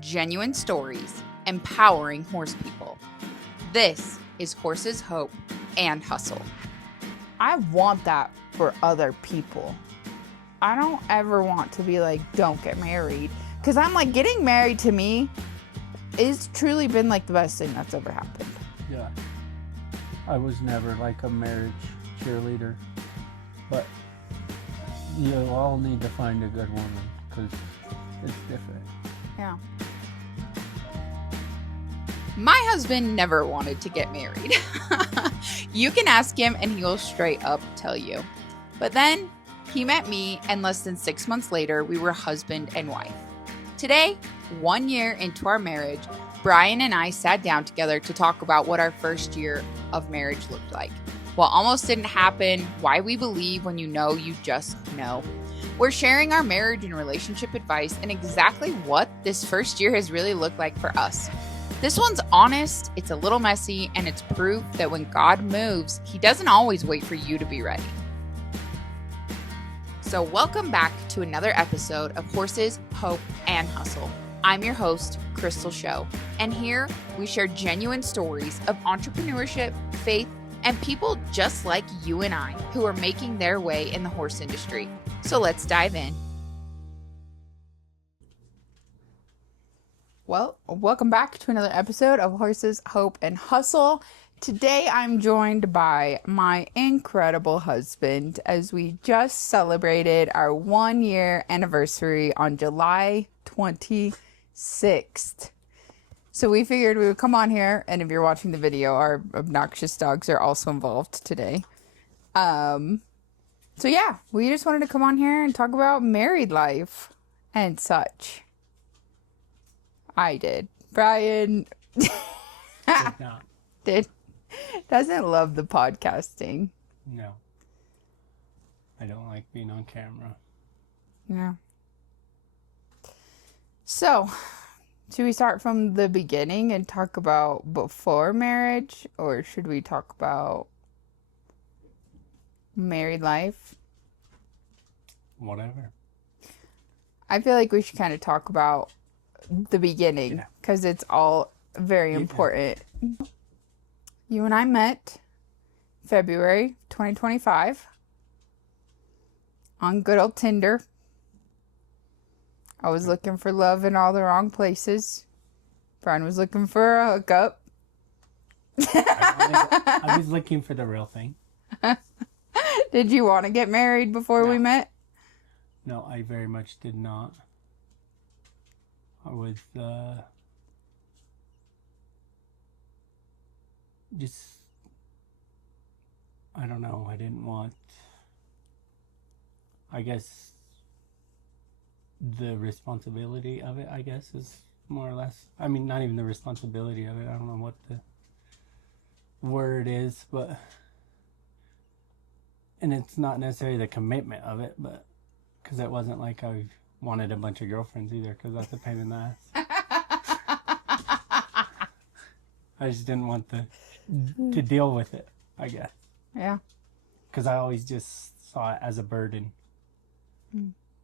genuine stories, empowering horse people. This is Horses, Hope, and Hustle. I want that for other people. I don't ever want to be like, don't get married. Because I'm like, getting married to me is truly been like the best thing that's ever happened. Yeah. I was never like a marriage cheerleader. But you all need to find a good woman because it's different. Yeah. My husband never wanted to get married. You can ask him and he'll straight up tell you. But then he met me, and less than 6 months later, we were husband and wife. Today, 1 year into our marriage, Brian and I sat down together to talk about what our first year of marriage looked like. What almost didn't happen, why we believe when you know you just know. We're sharing our marriage and relationship advice and exactly what this first year has really looked like for us. This one's honest, it's a little messy, and it's proof that when God moves, He doesn't always wait for you to be ready. So welcome back to another episode of Horses, Hope, and Hustle. I'm your host, Crystal Show, and here we share genuine stories of entrepreneurship, faith, and people just like you and I who are making their way in the horse industry. So let's dive in. Well, welcome back to another episode of Horses, Hope, and Hustle. Today I'm joined by my incredible husband as we just celebrated our 1 year anniversary on July 26th. So we figured we would come on here, and if you're watching the video, our obnoxious dogs are also involved today. So yeah, we just wanted to come on here and talk about married life and such. I did. Brian Did not. doesn't love the podcasting. No. I don't like being on camera. Yeah. So, should we start from the beginning and talk about before marriage, or should we talk about married life? Whatever. I feel like we should kind of talk about the beginning because it's all very important. You and I met February 2025 on good old Tinder. I was looking for love in all the wrong places. Brian was looking for a hookup. I was looking for the real thing. Did you want to get married before we met? No, I very much did not. I was just, I don't know, I didn't want, I guess, the responsibility of it, I guess, is more or less, I mean, not even the responsibility of it, I don't know what the word is, but, and it's not necessarily the commitment of it, but, because it wasn't like I wanted a bunch of girlfriends either, because that's a pain in the ass. I just didn't want to deal with it, I guess. Yeah. Because I always just saw it as a burden,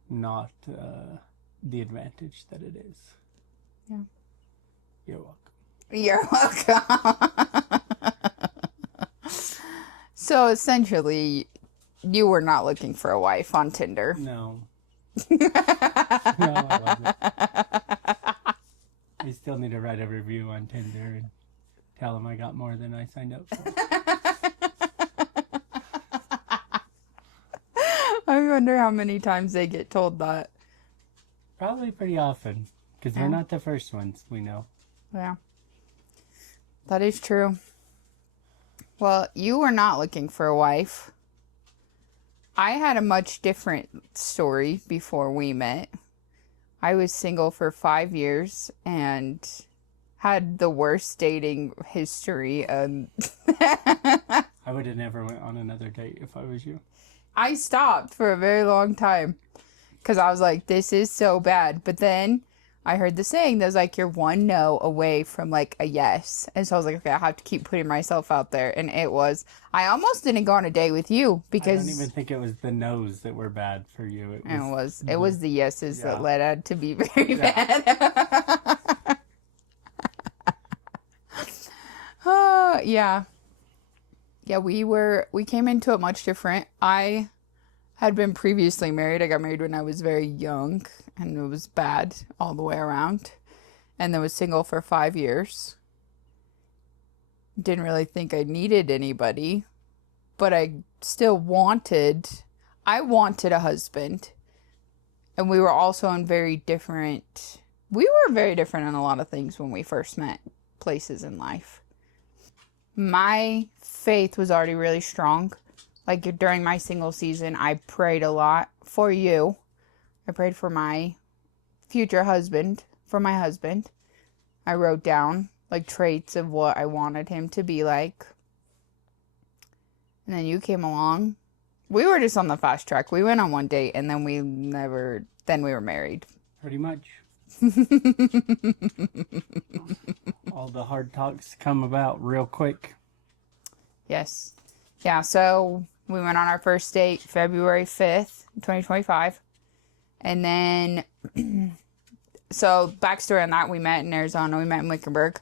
not the advantage that it is. Yeah. You're welcome. You're welcome. So essentially, you were not looking for a wife on Tinder. No. No, I wasn't. I still need to write a review on Tinder and tell them I got more than I signed up for. I wonder how many times they get told that. Probably pretty often, because they're not the first ones we know. Yeah. That is true. Well, you were not looking for a wife. I had a much different story before we met. I was single for 5 years and had the worst dating history. I would have never went on another date if I was you. I stopped for a very long time because I was like, this is so bad. But then I heard the saying that was like, you're one no away from like a yes. And so I was like, okay, I have to keep putting myself out there. And it was, I almost didn't go on a date with you because I don't even think it was the no's that were bad for you. It was the yeses that led out to be very bad. Yeah. Yeah, we came into it much different. I had been previously married. I got married when I was very young, and it was bad all the way around. And then was single for 5 years. Didn't really think I needed anybody, but I wanted a husband. And we were also we were very different on a lot of things when we first met places in life. My faith was already really strong. Like during my single season, I prayed a lot for you. I prayed for my future husband, for my husband. I wrote down like traits of what I wanted him to be like. And then you came along. We were just on the fast track. We went on one date and then we were married. Pretty much. All the hard talks come about real quick. Yes. Yeah, so we went on our first date February 5th, 2025. And then, so backstory on that, we met in Arizona. We met in Wickenburg.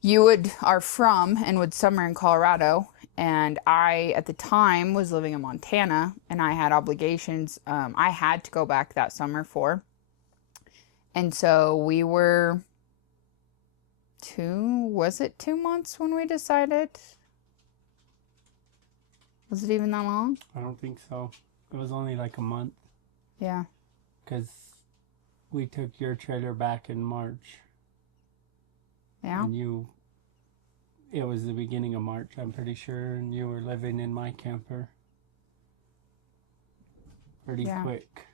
You are from and would summer in Colorado. And I, at the time, was living in Montana. And I had obligations I had to go back that summer for. And so we were 2 months when we decided? Was it even that long? I don't think so. It was only like a month. Yeah. Because we took your trailer back in March. Yeah. And it was the beginning of March, I'm pretty sure, and you were living in my camper. Pretty quick.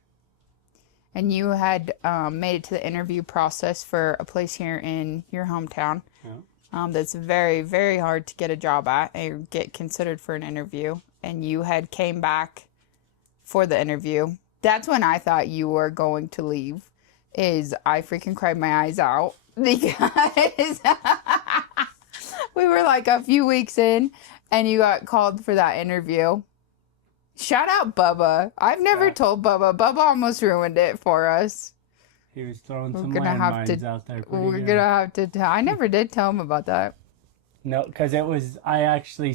And you had made it to the interview process for a place here in your hometown. Yeah. That's very, very hard to get a job at or get considered for an interview. And you had came back for the interview. That's when I thought you were going to leave. I freaking cried my eyes out because we were like a few weeks in and you got called for that interview. Shout out Bubba. I've never told Bubba. Bubba almost ruined it for us. He was throwing some landmines out there. We're going to have to tell. I never did tell him about that. No, because I actually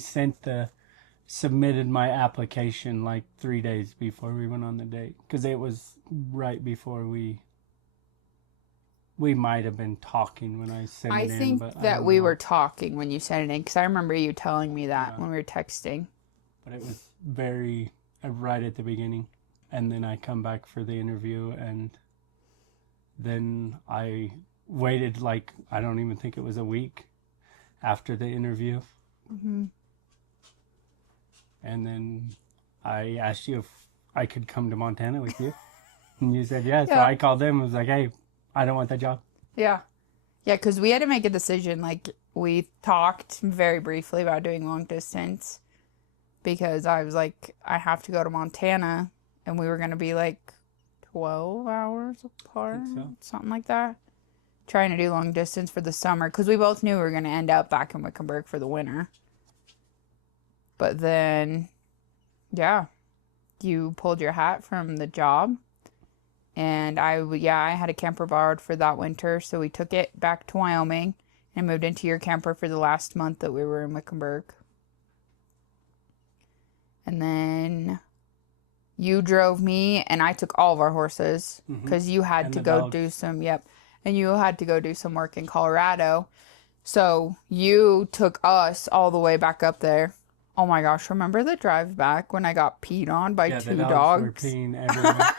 submitted my application like 3 days before we went on the date. Because it was right before we might have been talking when I sent it in. I think that we were talking when you sent it in. Because I remember you telling me that when we were texting. But it was very right at the beginning. And then I come back for the interview and then I waited like, I don't even think it was a week after the interview. Mm-hmm. And then I asked you if I could come to Montana with you. And you said yes. Yeah. So I called them and was like, hey, I don't want that job. Yeah. Yeah, because we had to make a decision. Like, we talked very briefly about doing long distance. Because I was like, I have to go to Montana. And we were going to be like 12 hours apart. Something like that. Trying to do long distance for the summer. Because we both knew we were going to end up back in Wickenburg for the winter. But then, yeah, you pulled your hat from the job. And I had a camper borrowed for that winter. So we took it back to Wyoming and moved into your camper for the last month that we were in Wickenburg. And then you drove me and I took all of our horses because you had to go do some, and you had to go do some work in Colorado. So you took us all the way back up there. Oh my gosh, remember the drive back when I got peed on by two dogs? Were peeing everywhere.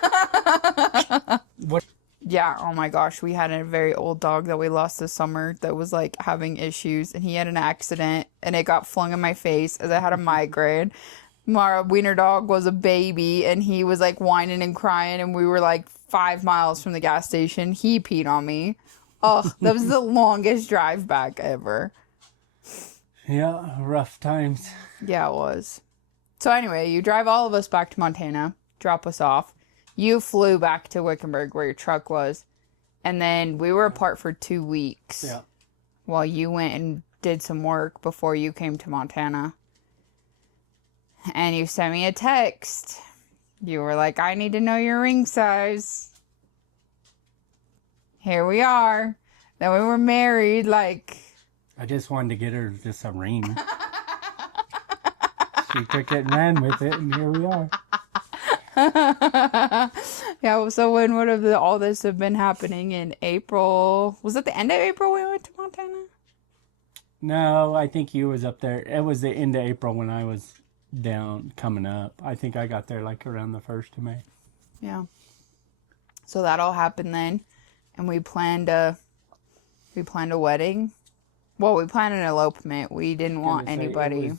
What? Yeah, oh my gosh, we had a very old dog that we lost this summer that was like having issues and he had an accident and it got flung in my face as I had a migraine. Mara wiener dog was a baby and he was like whining and crying and we were like 5 miles from the gas station. He peed on me. Oh, that was the longest drive back ever. Yeah, rough times. Yeah, it was. So anyway, you drive all of us back to Montana, drop us off. You flew back to Wickenburg where your truck was. And then we were apart for 2 weeks. Yeah. While you went and did some work before you came to Montana. And you sent me a text. You were like, I need to know your ring size. Here we are. Then we were married like I just wanted to get her just a ring. She took it and ran with it, and here we are. Yeah, so when would have all this have been happening in April? Was it the end of April we went to Montana? No, I think you was up there. It was the end of April when I was down coming up. I think I got there like around the 1st of May. Yeah. So that all happened then, and we planned a wedding. Well, we planned an elopement. We didn't want anybody.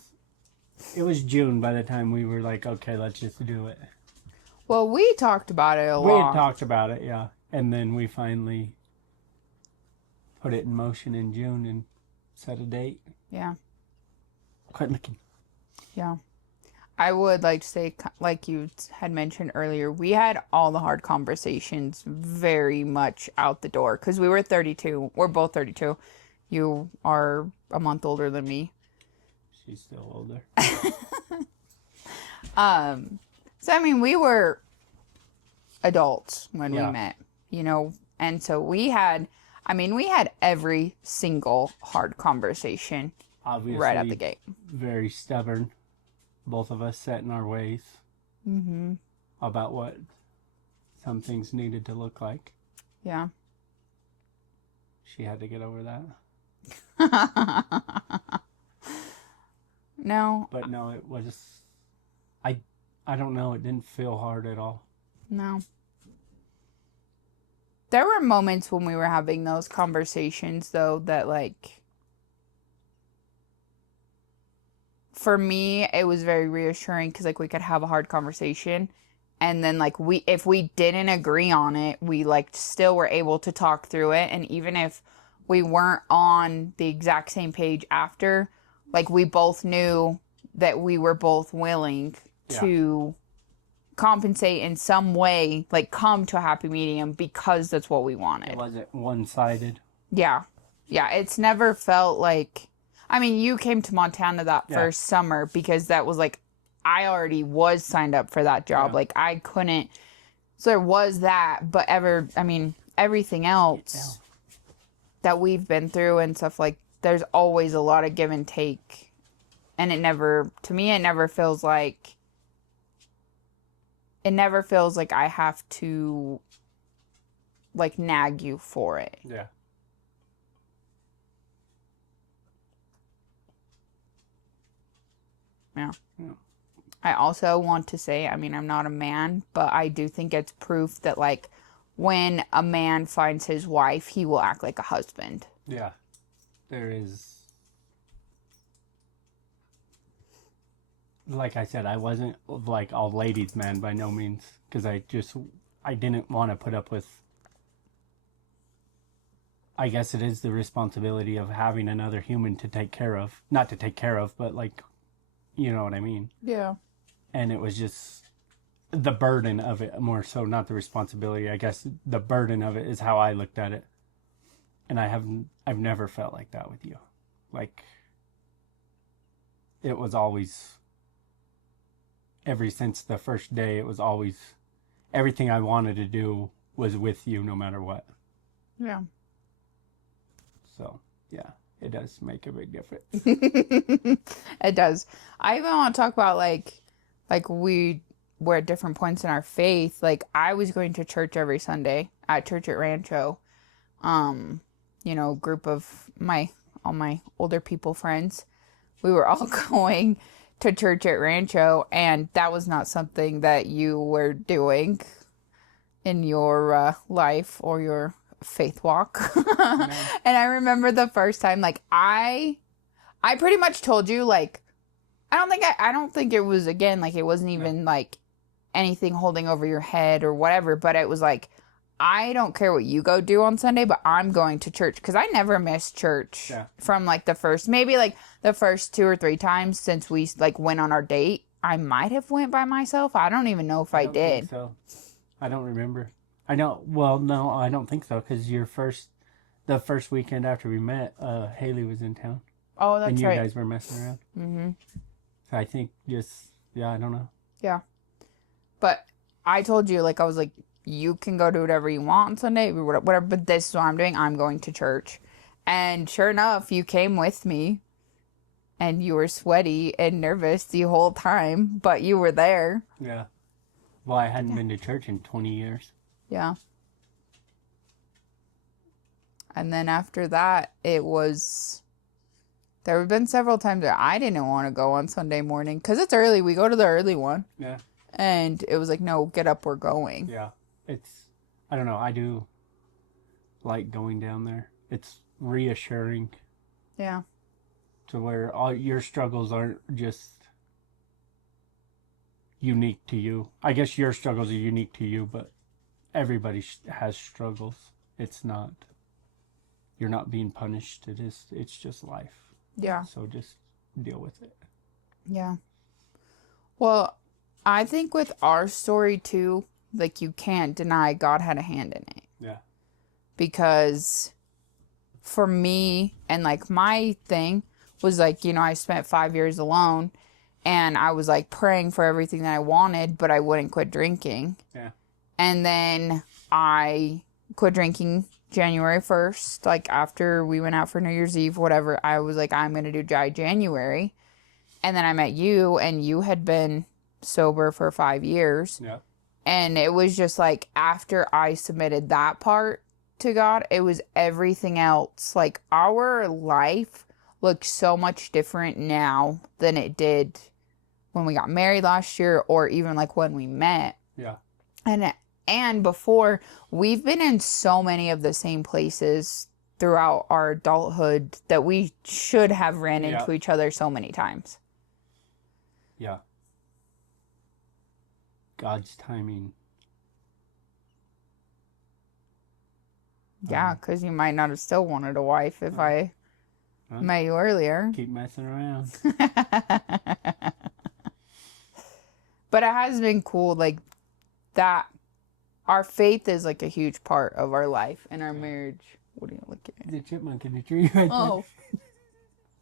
It was June by the time we were like, okay, let's just do it. Well, we talked about it a lot. We had talked about it, yeah. And then we finally put it in motion in June and set a date. Yeah. Quite looking. Yeah. I would like to say, like you had mentioned earlier, we had all the hard conversations very much out the door because we were 32. We're both 32. You are a month older than me. She's still older. So, I mean, we were adults when we met, you know, and so we had every single hard conversation Obviously, right out the gate. Very stubborn. Both of us set in our ways about what some things needed to look like. Yeah. She had to get over that. No. But no, it was... I don't know. It didn't feel hard at all. No. There were moments when we were having those conversations, though, that, like... For me, it was very reassuring because, like, we could have a hard conversation. And then, like, if we didn't agree on it, we, like, still were able to talk through it. And even if we weren't on the exact same page after, like, we both knew that we were both willing to compensate in some way, like, come to a happy medium because that's what we wanted. It wasn't one-sided. Yeah. Yeah, it's never felt like... I mean, you came to Montana that first summer because that was, like, I already was signed up for that job. Yeah. Like, I couldn't... So there was that, but everything else that we've been through and stuff, like, there's always a lot of give and take. And it never feels like... It never feels like I have to, like, nag you for it. Yeah. Yeah. I also want to say, I mean, I'm not a man, but I do think it's proof that, like, when a man finds his wife, he will act like a husband. Yeah. There is... Like I said, I wasn't, like, all ladies' man by no means. Because I didn't want to put up with... I guess it is the responsibility of having another human to take care of. Not to take care of, but, like... You know what I mean? Yeah. And it was just the burden of it more so, not the responsibility. I guess the burden of it is how I looked at it. And I've never felt like that with you. Like, it was always, ever since the first day, it was always, everything I wanted to do was with you no matter what. Yeah. So, yeah. It does make a big difference. It does. I even want to talk about, like we were at different points in our faith. Like, I was going to church every Sunday at church at Rancho. You know, group of all my older people friends. We were all going to church at Rancho, and that was not something that you were doing in your life or your faith walk. And I remember the first time, like, I pretty much told you, like, I don't think it was, again, like, it wasn't even like anything holding over your head or whatever, but it was like, I don't care what you go do on Sunday, but I'm going to church, because I never missed church from, like, the first 2 or 3 times since we, like, went on our date. I might have went by myself. I don't even know if I did. So I don't remember. I know. Well, no, I don't think so, because the first weekend after we met, Haley was in town. Oh, that's right. And you guys were messing around. Mm-hmm. So I think I don't know. Yeah. But I told you, like, I was like, you can go do whatever you want on Sunday, whatever, but this is what I'm doing. I'm going to church. And sure enough, you came with me and you were sweaty and nervous the whole time, but you were there. Yeah. Well, I hadn't been to church in 20 years. Yeah. And then after that, it was... There have been several times that I didn't want to go on Sunday morning because it's early. We go to the early one. Yeah. And it was like, no, get up, we're going. Yeah. I don't know, I do like going down there. It's reassuring. Yeah. To where all your struggles aren't just unique to you. I guess your struggles are unique to you, but everybody has struggles. It's not... You're not being punished. It's just life. Yeah. So just deal with it. Yeah. Well, I think with our story too, like you can't deny God had a hand in it. Yeah. Because for me and like my thing was like, I spent 5 years alone and I was like praying for everything that I wanted, but I wouldn't quit drinking. Yeah. And then I quit drinking January 1st, like after we went out for New Year's Eve, whatever. I was like, I'm going to do dry January. And then I met you, and you had been sober for 5 years. Yeah. And it was just like after I submitted that part to God, it was everything else. Like our life looks so much different now than it did when we got married last year or even like when we met. Yeah. And before, we've been in so many of the same places throughout our adulthood that we should have ran into each other so many times. Yeah. God's timing. Yeah, because you might not have still wanted a wife if I met you earlier. Keep messing around. But it has been cool, like, that our faith is, like, a huge part of our life and our marriage. What are you looking at? The chipmunk in the tree right Oh.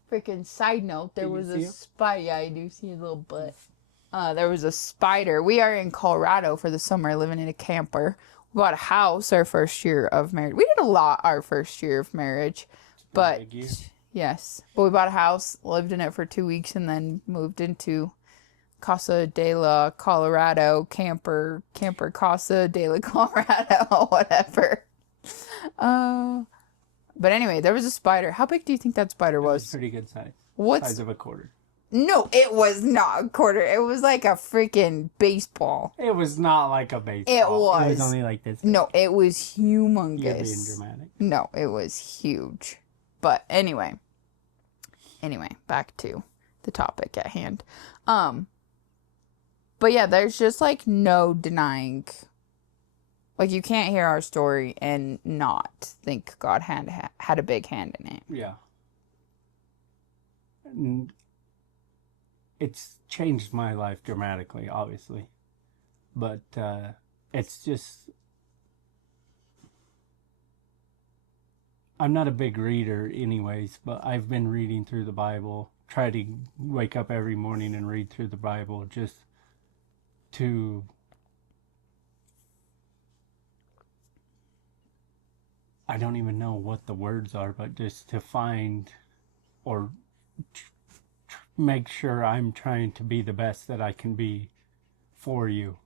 Freaking side note, there Can you was see a him? spider. Yeah, I do see his little butt. There was a spider. We are in Colorado for the summer, living in a camper. We bought a house our first year of marriage. We did a lot our first year of marriage. But, big year. yes. But we bought a house, lived in it for 2 weeks, and then moved into Casa de la Colorado, camper Casa de la Colorado, whatever. But anyway, there was a spider. How big do you think that spider It was was? pretty good size. What's... Size of a quarter. No, it was not a quarter. It was like a freaking baseball. It was not like a baseball. It was. It was only like this. No, it was You're being humongous. dramatic. No, it was huge. But anyway, back to the topic at hand. But yeah, there's just like no denying. Like you can't hear our story and not think God had a big hand in it. Yeah. And it's changed my life dramatically, obviously. But it's just... I'm not a big reader anyways, but I've been reading through the Bible. Try to wake up every morning and read through the Bible just to... I don't even know what the words are, but just to find or make sure I'm trying to be the best that I can be for you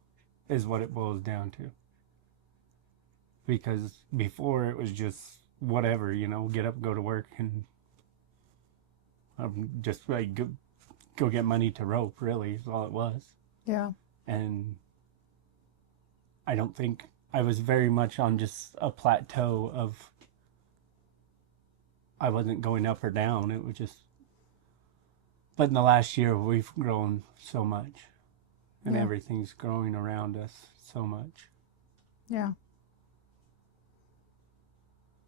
is what it boils down to. Because before it was just whatever, get up, go to work, and just like go get money to rope, really, is all it was. Yeah. And I don't think I was very much on just a plateau of, I wasn't going up or down. It was just, but in the last year we've grown so much, and everything's growing around us so much. Yeah.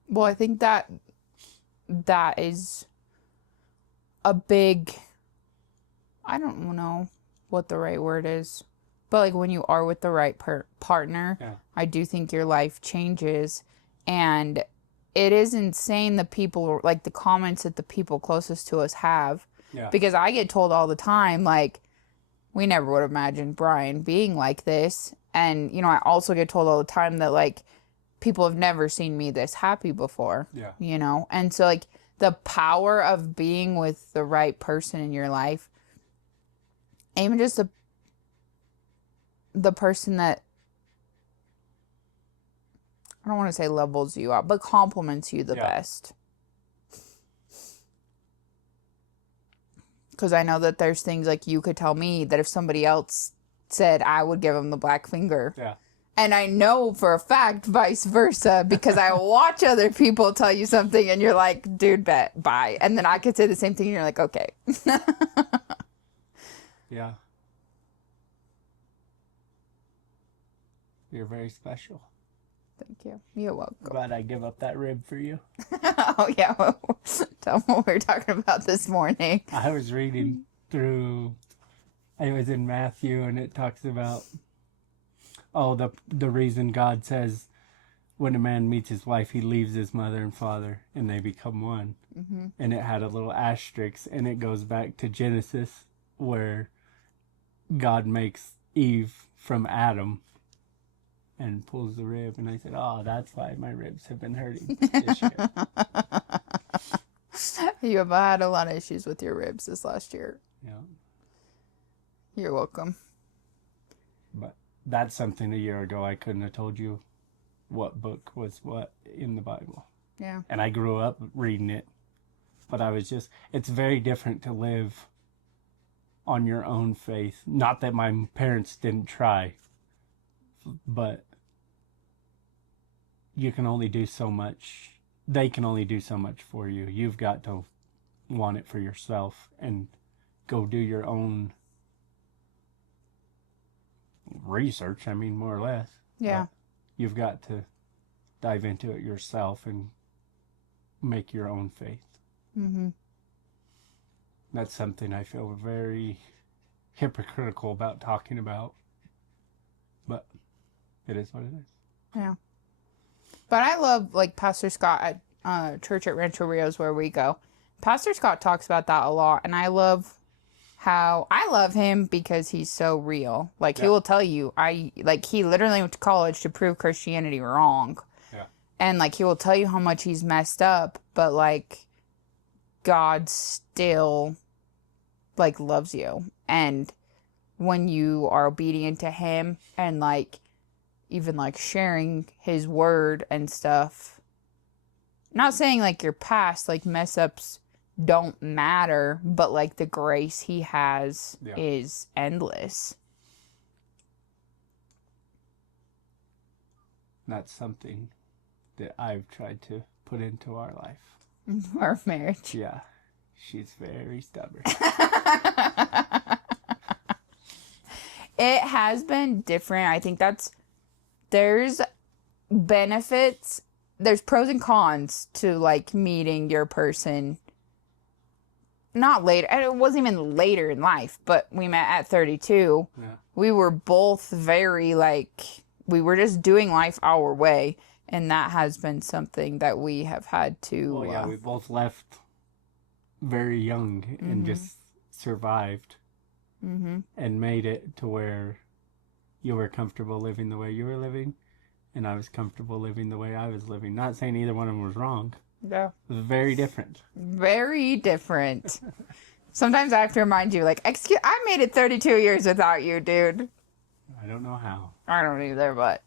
Well, I think that is a big, I don't know what the right word is, but like when you are with the right partner, I do think your life changes. And it is insane the people, like the comments that the people closest to us have. Yeah. Because I get told all the time, like, we never would have imagined Brian being like this. And, I also get told all the time that, like, people have never seen me this happy before. Yeah. You know? And so, like, the power of being with the right person in your life, even just the person that, I don't want to say levels you out, but compliments you the best. Because I know that there's things like you could tell me that if somebody else said, I would give them the black finger. Yeah. And I know for a fact vice versa, because I watch other people tell you something and you're like, dude, bye. And then I could say the same thing and you're like, okay. Yeah. You're very special. Thank you. You're welcome. Glad I give up that rib for you. Oh, yeah. Tell me what we were talking about this morning. I was reading through, I was in Matthew, and it talks about, the reason God says when a man meets his wife, he leaves his mother and father, and they become one. Mm-hmm. And it had a little asterisk, and it goes back to Genesis, where God makes Eve from Adam and pulls the rib. And I said, oh, that's why my ribs have been hurting this year. You have had a lot of issues with your ribs this last year. Yeah. You're welcome. But that's something a year ago I couldn't have told you what book was what in the Bible. Yeah. And I grew up reading it. But I was just, it's very different to live on your own faith. Not that my parents didn't try, but you can only do so much. They can only do so much for you. You've got to want it for yourself and go do your own research, I mean, more or less. Yeah. But you've got to dive into it yourself and make your own faith. Mm-hmm. That's something I feel very hypocritical about talking about. But it is what it is. Yeah. But I love, like, Pastor Scott at church at Rancho Rios where we go. Pastor Scott talks about that a lot. And I love how, I love him because he's so real. Like, he will tell you, he literally went to college to prove Christianity wrong. Yeah. And, like, he will tell you how much he's messed up. But, like, God still, like, loves you. And when you are obedient to him and, like, even, like, sharing his word and stuff. Not saying, like, your past, like, mess-ups don't matter, but, like, the grace he has is endless. That's something that I've tried to put into our life. Our marriage. Yeah. She's very stubborn. It has been different. I think there's benefits, there's pros and cons to, like, meeting your person. Not later, and it wasn't even later in life, but we met at 32. Yeah. We were both very, like, we were just doing life our way, and that has been something that we have had to... Well, yeah, we both left very young and just survived and made it to where you were comfortable living the way you were living, and I was comfortable living the way I was living. Not saying either one of them was wrong. Yeah. It was very different. Very different. Sometimes I have to remind you, like, excuse, I made it 32 years without you, dude. I don't know how. I don't either, but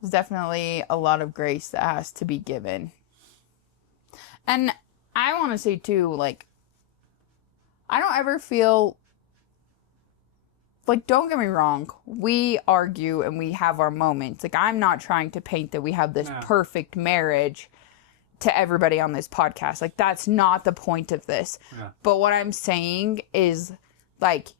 there's definitely a lot of grace that has to be given. And I want to say, too, like, I don't ever feel... Like, don't get me wrong. We argue and we have our moments. Like, I'm not trying to paint that we have this perfect marriage to everybody on this podcast. Like, that's not the point of this. Yeah. But what I'm saying is, like,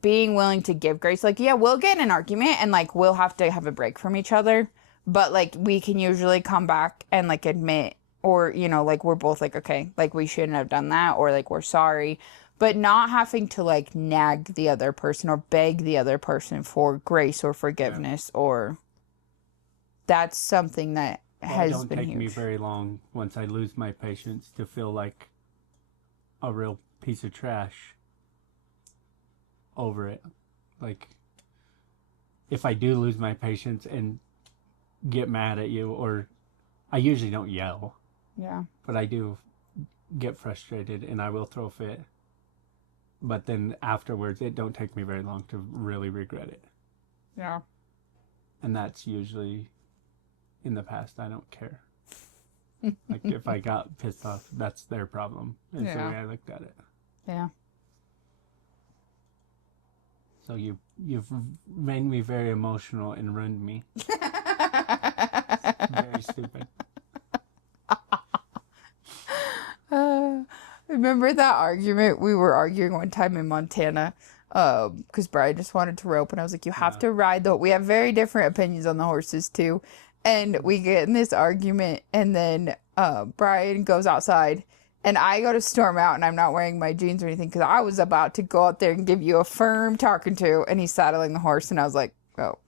being willing to give grace. Like, yeah, we'll get in an argument and, like, we'll have to have a break from each other. But, like, we can usually come back and, like, admit, or, you know, like, we're both like, okay, like, we shouldn't have done that, or, like, we're sorry. But not having to, like, nag the other person or beg the other person for grace or forgiveness, or that's something that has been huge. It don't take me very long once I lose my patience to feel like a real piece of trash over it. Like, if I do lose my patience and get mad at you, or I usually don't yell, Yeah. but I do get frustrated and I will throw a fit. But then afterwards, it don't take me very long to really regret it. Yeah. And that's usually in the past. I don't care. Like if I got pissed off, that's their problem. Is the way I looked at it. Yeah. So you've made me very emotional and ruined me. Very stupid. Remember that argument we were arguing one time in Montana? Because Brian just wanted to rope, and I was like, you have to ride the... We have very different opinions on the horses, too. And we get in this argument, and then Brian goes outside, and I go to storm out, and I'm not wearing my jeans or anything, because I was about to go out there and give you a firm talking to, and he's saddling the horse, and I was like, oh,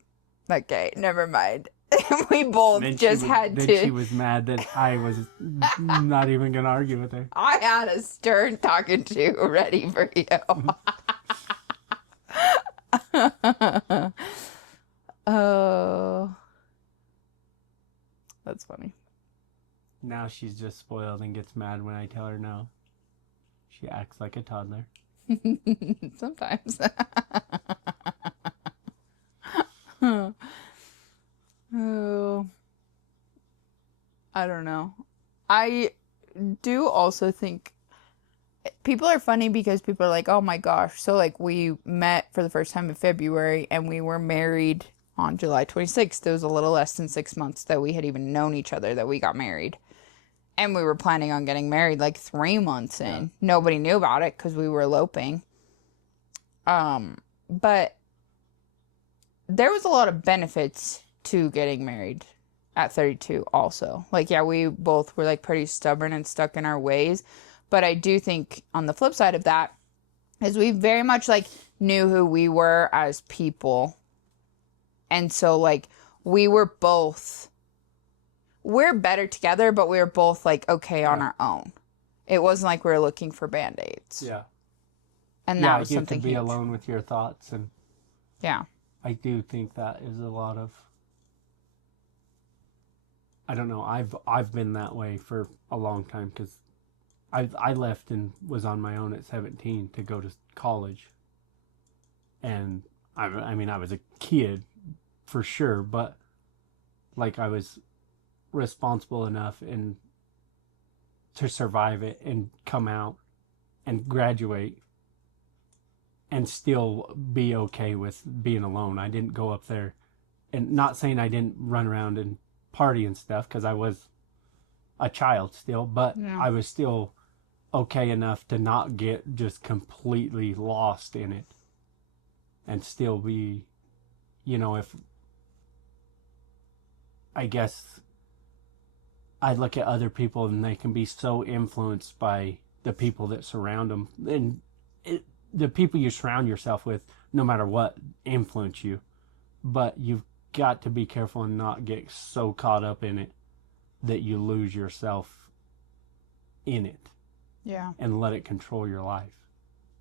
okay, never mind. And we both had to... Then she was mad that I was not even going to argue with her. I had a stern talking to ready for you. Oh, that's funny. Now she's just spoiled and gets mad when I tell her no. She acts like a toddler. Sometimes. Oh, I don't know. I do also think people are funny because people are like, oh my gosh. So like we met for the first time in February and we were married on July 26th. It was a little less than 6 months that we had even known each other that we got married. And we were planning on getting married like 3 months in. Yeah. Nobody knew about it because we were eloping. But there was a lot of benefits to getting married at 32 also. Like, yeah, we both were like pretty stubborn and stuck in our ways. But I do think on the flip side of that is we very much like knew who we were as people. And so like we're better together, but we were both like okay on our own. It wasn't like we were looking for band-aids. Yeah. And that was something to be alone with your thoughts. And yeah. I do think that is a lot of, I don't know, I've been that way for a long time because I left and was on my own at 17 to go to college. And I mean, I was a kid for sure, but like I was responsible enough and to survive it and come out and graduate and still be okay with being alone. I didn't go up there, and not saying I didn't run around and party and stuff because I was a child still, but yeah. I was still okay enough to not get just completely lost in it and still be, you know, if I guess I look at other people and they can be so influenced by the people that surround them, and the people you surround yourself with, no matter what, influence you, but you've got to be careful and not get so caught up in it that you lose yourself in it. Yeah. And let it control your life.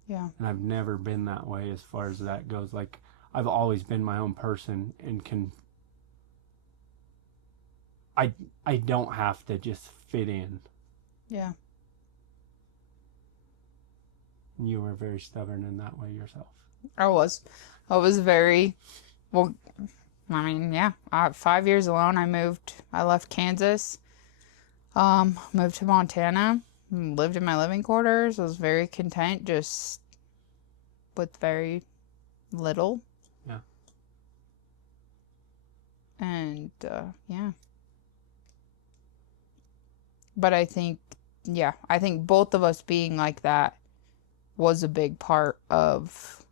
Yeah. And I've never been that way as far as that goes. Like, I've always been my own person and I don't have to just fit in. Yeah. You were very stubborn in that way yourself. I was very, well, I mean, yeah, 5 years alone. I left Kansas, moved to Montana, lived in my living quarters. I was very content just with very little. Yeah. And, yeah. But I think both of us being like that was a big part of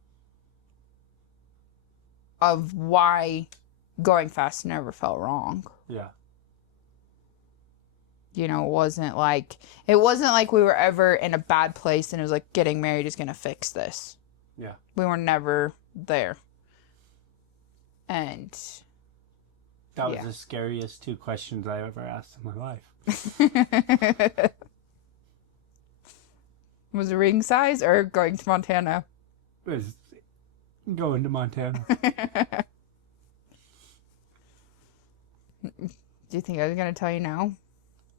why going fast never felt wrong. Yeah. You know, it wasn't like we were ever in a bad place and it was like getting married is going to fix this. Yeah. We were never there. And that was the scariest 2 questions I ever asked in my life. Was it ring size or going to Montana? It was going to Montana. Do you think I was going to tell you no?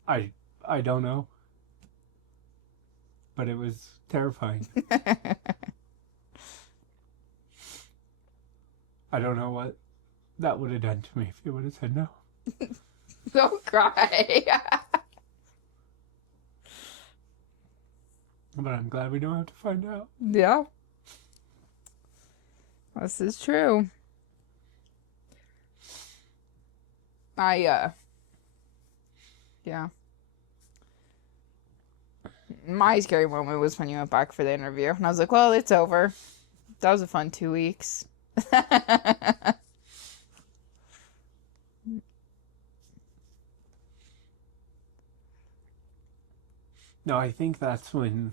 I don't know. But it was terrifying. I don't know what that would have done to me if you would have said no. Don't cry. But I'm glad we don't have to find out. Yeah. This is true. Yeah. My scary moment was when you went back for the interview. And I was like, well, it's over. That was a fun 2 weeks. No, I think that's when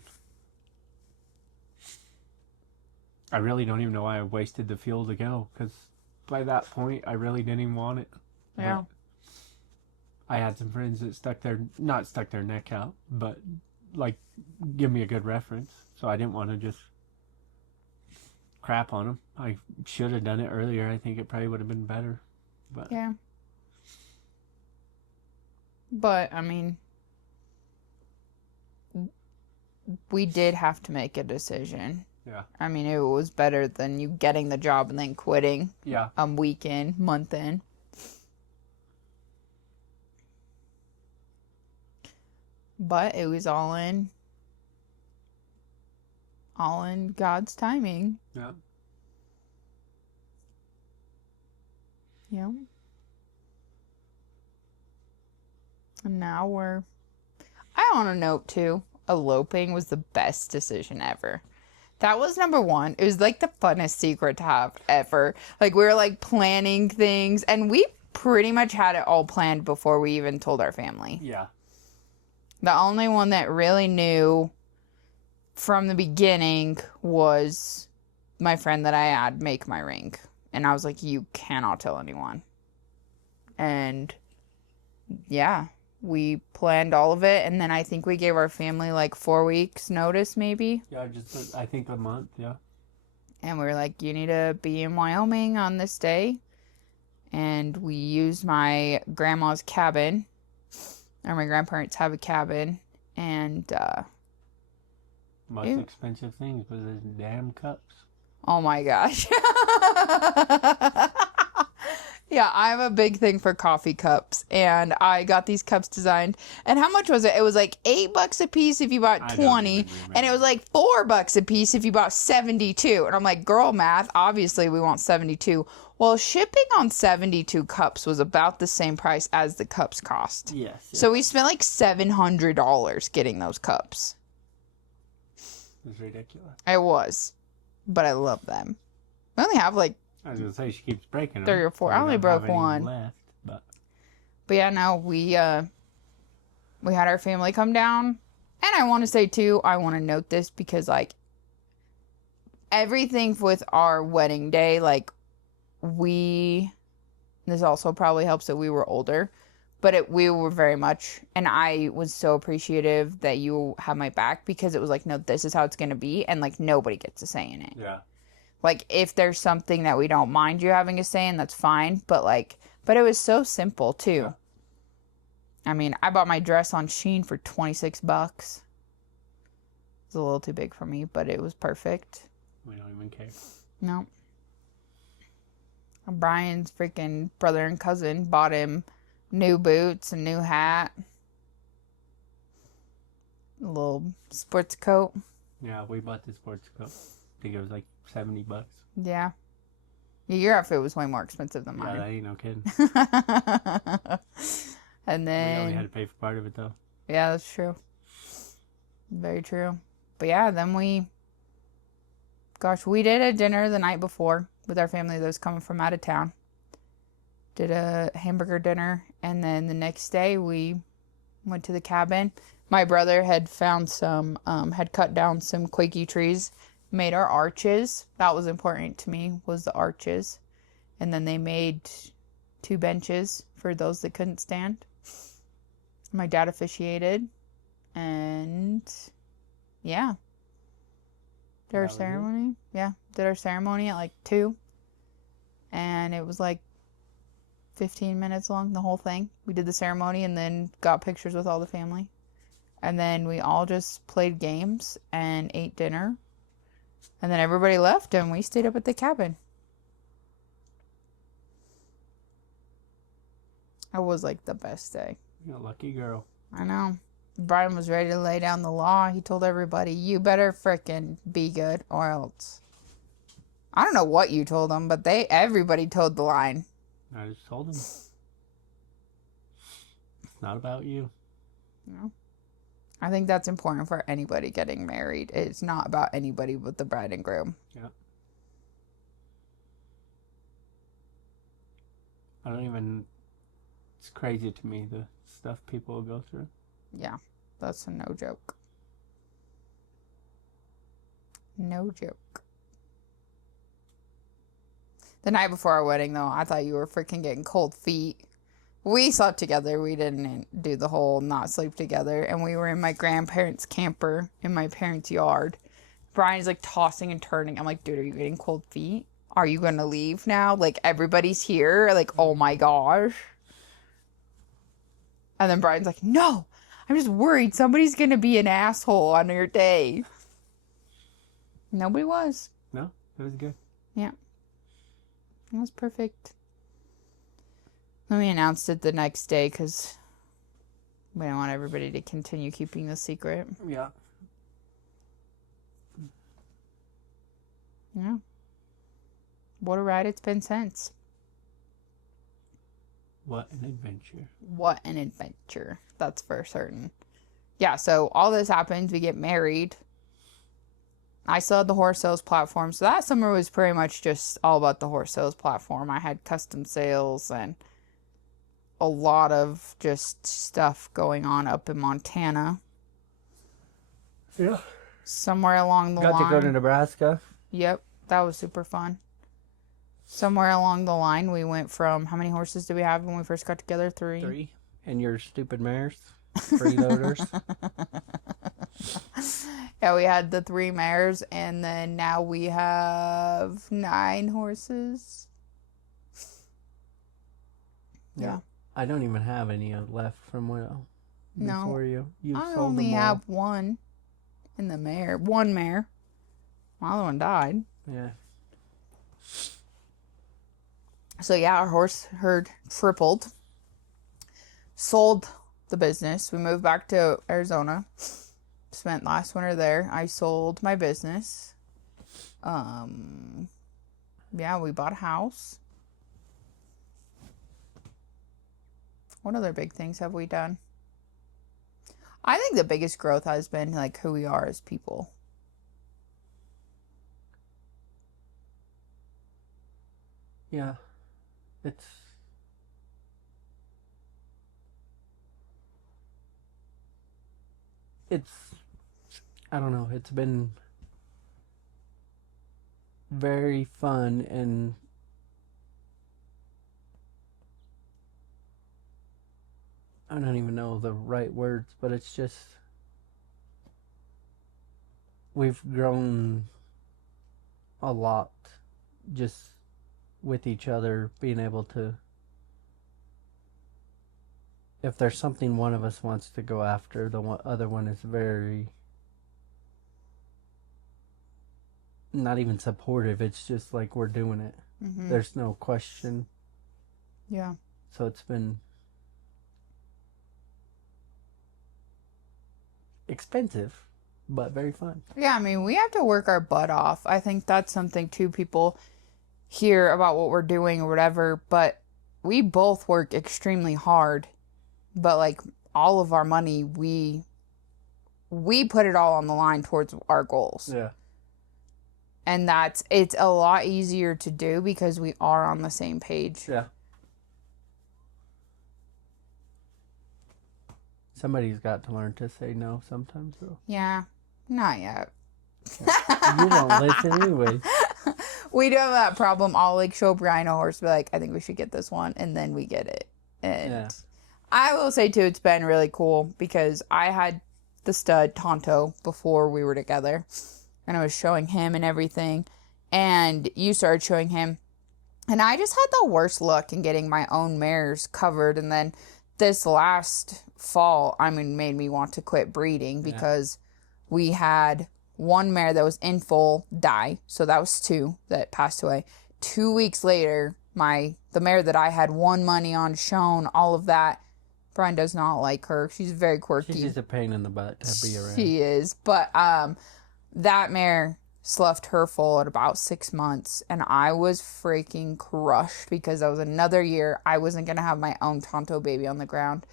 I really don't even know why I wasted the fuel to go, because by that point I really didn't even want it. Yeah. But I had some friends that not stuck their neck out, but like give me a good reference, so I didn't want to just crap on them. I should have done it earlier. I think it probably would have been better. But Yeah. But, I mean, we did have to make a decision. yeah. I mean, it was better than you getting the job and then quitting. Yeah. Week in, month in. But it was all in God's timing. Yeah. Yeah. And now I on a note too, eloping was the best decision ever. That was number one. It was like the funnest secret to have ever. Like we were like planning things and we pretty much had it all planned before we even told our family. Yeah. The only one that really knew from the beginning was my friend that I had make my ring. And I was like, you cannot tell anyone. And yeah, we planned all of it. And then I think we gave our family like 4 weeks notice maybe. Yeah, just I think a month, yeah. And we were like, you need to be in Wyoming on this day. And we used my grandma's cabin. Or my grandparents have a cabin. And, Most expensive things was those damn cups. oh my gosh. Yeah, I have a big thing for coffee cups. And I got these cups designed. And how much was it? It was like $8 a piece if you bought 20. And it was like $4 a piece if you bought 72. And I'm like, girl math, obviously we want 72. Well, shipping on 72 cups was about the same price as the cups cost. Yes. So we spent like $700 getting those cups. It was ridiculous. It was. But I love them. We only have like I was gonna say she keeps breaking them. 3 or 4. I only broke one. Left, but yeah, no, we had our family come down. And I want to say too, I want to note this because like everything with our wedding day, like this also probably helps that we were older, but we were very much, and I was so appreciative that you have my back because it was like, no, this is how it's going to be. And like nobody gets a say in it. yeah. Like if there's something that we don't mind you having a say in, that's fine. But it was so simple too. Yeah. I mean, I bought my dress on Shein for $26. It was a little too big for me, but it was perfect. We don't even care. No. Brian's freaking brother and cousin bought him new boots, a new hat, a little sports coat. Yeah, we bought the sports coat. I think it was like $70. Yeah. Your outfit was way more expensive than Yeah, mine. that ain't no kidding. And then We only had to pay for part of it though. yeah, that's true. Very true. But yeah, then we did a dinner the night before with our family that was coming from out of town. Did a hamburger dinner, and then the next day we went to the cabin. My brother had found had cut down some quakey trees, made our arches. That was important to me, was the arches. And then they made 2 benches for those that couldn't stand. My dad officiated, and yeah. Did our ceremony? Yeah. Did our ceremony at like 2. And it was like 15 minutes long, the whole thing. We did the ceremony and then got pictures with all the family. And then we all just played games and ate dinner. And then everybody left and we stayed up at the cabin. It was like the best day. You're a lucky girl. I know. Brian was ready to lay down the law. He told everybody, you better frickin' be good or else. I don't know what you told them, but everybody told the line. I just told him. It's not about you. No. I think that's important for anybody getting married. It's not about anybody but the bride and groom. Yeah. I don't even... It's crazy to me, the stuff people will go through. Yeah, that's a no joke. No joke. The night before our wedding, though, I thought you were freaking getting cold feet. We slept together. We didn't do the whole not sleep together. And we were in my grandparents' camper in my parents' yard. Brian's like tossing and turning. I'm like, dude, are you getting cold feet? Are you going to leave now? Like, everybody's here. Like, oh my gosh. And then Brian's like, no, I'm just worried somebody's going to be an asshole on your day. Nobody was. No, it was good. Yeah. It was perfect. Then we announced it the next day because we don't want everybody to continue keeping the secret. Yeah. Yeah. What a ride it's been since. What an adventure. What an adventure. That's for certain. Yeah, so all this happens. We get married. I still had the horse sales platform. So that summer was pretty much just all about the horse sales platform. I had custom sales and a lot of just stuff going on up in Montana. Yeah. Somewhere along the line. Got to go to Nebraska. Yep, that was super fun. Somewhere along the line, we went from, how many horses did we have when we first got together? 3? 3. And your stupid mares. Freeloaders. Yeah, we had the 3 mares, and then now we have 9 horses. Yeah. I don't even have any left from before you. You I sold only them all. have 1 in the mare. 1 mare. My other one died. Yeah. So yeah, our horse herd tripled. Sold the business. We moved back to Arizona. Spent last winter there. I sold my business. Yeah, we bought a house. What other big things have we done? I think the biggest growth has been like who we are as people. Yeah. It's I don't know, it's been very fun and I don't even know the right words, but it's just we've grown a lot just with each other, being able to, if there's something one of us wants to go after, the other one is very not even supportive. It's just like we're doing it. Mm-hmm. There's no question. Yeah. So it's been expensive, but very fun. Yeah, I mean, we have to work our butt off. I think that's something too people hear about what we're doing or whatever, but we both work extremely hard. But like all of our money, we put it all on the line towards our goals. Yeah. And it's a lot easier to do because we are on the same page. Yeah. Somebody's got to learn to say no sometimes, though. Yeah, not yet. You don't listen anyway. We do have that problem. I'll like show Brian a horse, be like, I think we should get this one, and then we get it. And Yeah. I will say too, it's been really cool because I had the stud Tonto before we were together, and I was showing him and everything, and you started showing him, And I just had the worst luck in getting my own mares covered. And then this last fall, made me want to quit breeding because we had one mare that was in full die. So that was 2 that passed away. 2 weeks later, the mare that I had won money on, shown, all of that. Brian does not like her. She's very quirky. She's just a pain in the butt to be around. She is. But that mare sloughed her foal at about 6 months, and I was freaking crushed because that was another year I wasn't going to have my own Tonto baby on the ground.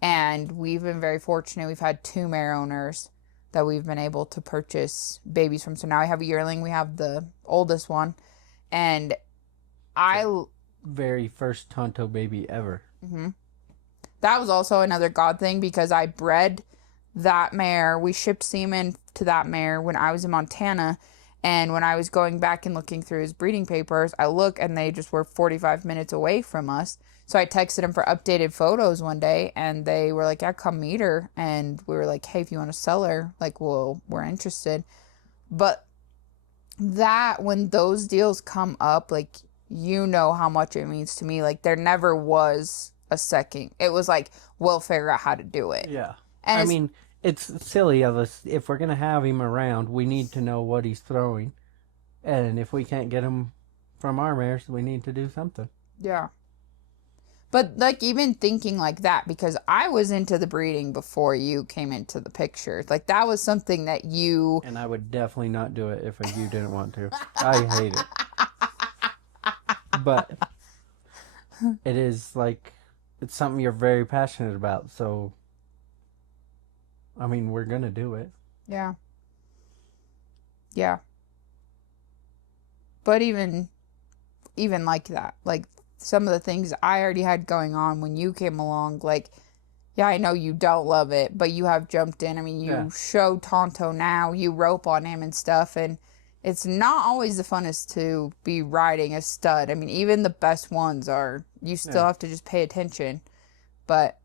And we've been very fortunate. We've had 2 mare owners that we've been able to purchase babies from. So now I have a yearling. We have the oldest one. And very first Tonto baby ever. Mm-hmm. That was also another God thing because I bred that mare. We shipped semen to that mare when I was in Montana. And when I was going back and looking through his breeding papers, I look and they just were 45 minutes away from us. So I texted him for updated photos one day, and they were like, yeah, come meet her. And we were like, hey, if you want to sell her, like, well, we're interested. But when those deals come up, like, you know how much it means to me. Like, there never was a second. It was like, we'll figure out how to do it. Yeah. And I mean, it's silly of us. If we're going to have him around, we need to know what he's throwing. And if we can't get him from our mares, we need to do something. Yeah. But, like, even thinking like that, because I was into the breeding before you came into the picture. Like, that was something that you... And I would definitely not do it if you didn't want to. I hate it. But it is, like, it's something you're very passionate about. So, I mean, we're going to do it. Yeah. Yeah. But even like that, like, some of the things I already had going on when you came along, like, yeah, I know you don't love it, but you have jumped in. I mean, you show Tonto now, you rope on him and stuff, and it's not always the funnest to be riding a stud. I mean, even the best ones you still have to just pay attention. But,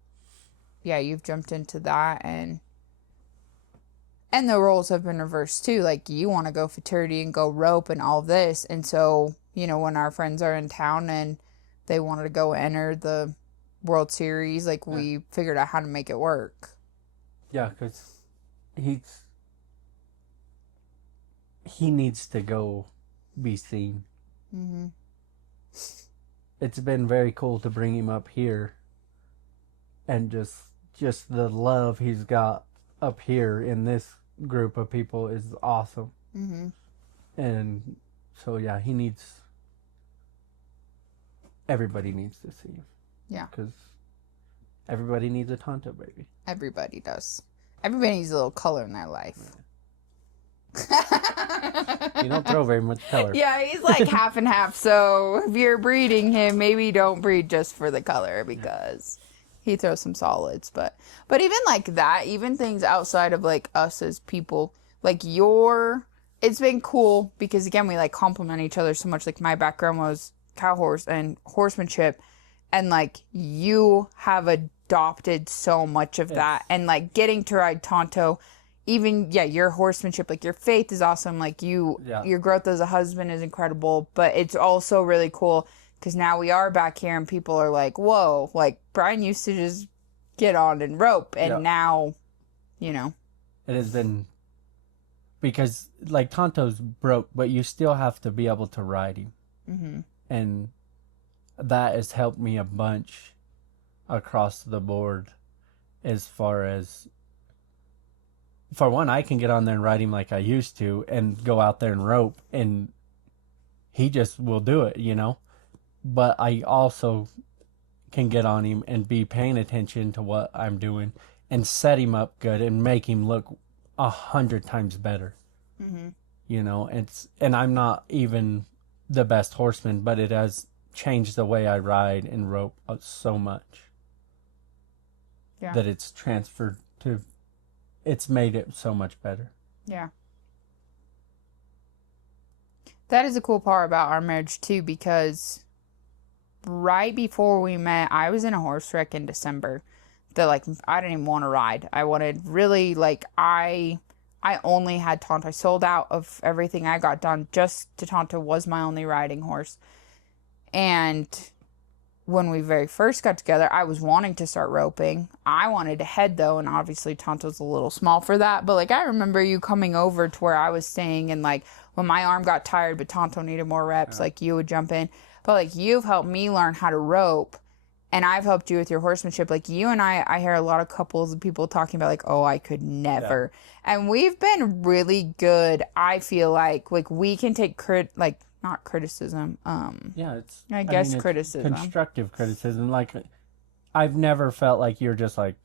yeah, you've jumped into that, and the roles have been reversed, too. Like, you want to go futurity and go rope and all this, and so, you know, when our friends are in town and they wanted to go enter the World Series, like, we figured out how to make it work. Yeah, because he needs to go be seen. Mm-hmm. It's been very cool to bring him up here, and just the love he's got up here in this group of people is awesome. Mm-hmm. And so, yeah, everybody needs to see him. Yeah. Because everybody needs a Tonto baby. Everybody does. Everybody needs a little color in their life. You don't throw very much color. Yeah, he's like half and half. So if you're breeding him, maybe don't breed just for the color because he throws some solids. But even like that, even things outside of like us as people, like it's been cool because again, we like complement each other so much. Like my background was cow horse and horsemanship, and like you have adopted so much of that, and like getting to ride Tonto, even your horsemanship, like your faith is awesome, like your growth as a husband is incredible, but it's also really cool because now we are back here and people are like, whoa, like Brian used to just get on and rope, and now, you know, it has been because like Tonto's broke, but you still have to be able to ride him. Mm-hmm. And that has helped me a bunch across the board as far as, for one, I can get on there and ride him like I used to and go out there and rope, and he just will do it, you know? But I also can get on him and be paying attention to what I'm doing and set him up good and make him look 100 times better. Mm-hmm. You know, and I'm not even the best horseman, but it has changed the way I ride and rope so much that it's transferred to, it's made it so much better. Yeah. That is a cool part about our marriage too, because right before we met, I was in a horse wreck in December that like I didn't even want to ride. I wanted really like I only had Tonto. I sold out of everything I got done just to Tonto was my only riding horse. And when we very first got together, I was wanting to start roping. I wanted to head, though, and obviously Tonto's a little small for that. But, like, I remember you coming over to where I was staying, and, like, when my arm got tired but Tonto needed more reps, like, you would jump in. But, like, you've helped me learn how to rope, and I've helped you with your horsemanship. Like, you and I hear a lot of couples and people talking about, like, oh, I could never. Yeah. And we've been really good, I feel like. Like, we can take not criticism. I guess criticism. Constructive criticism. Like, I've never felt like you're just like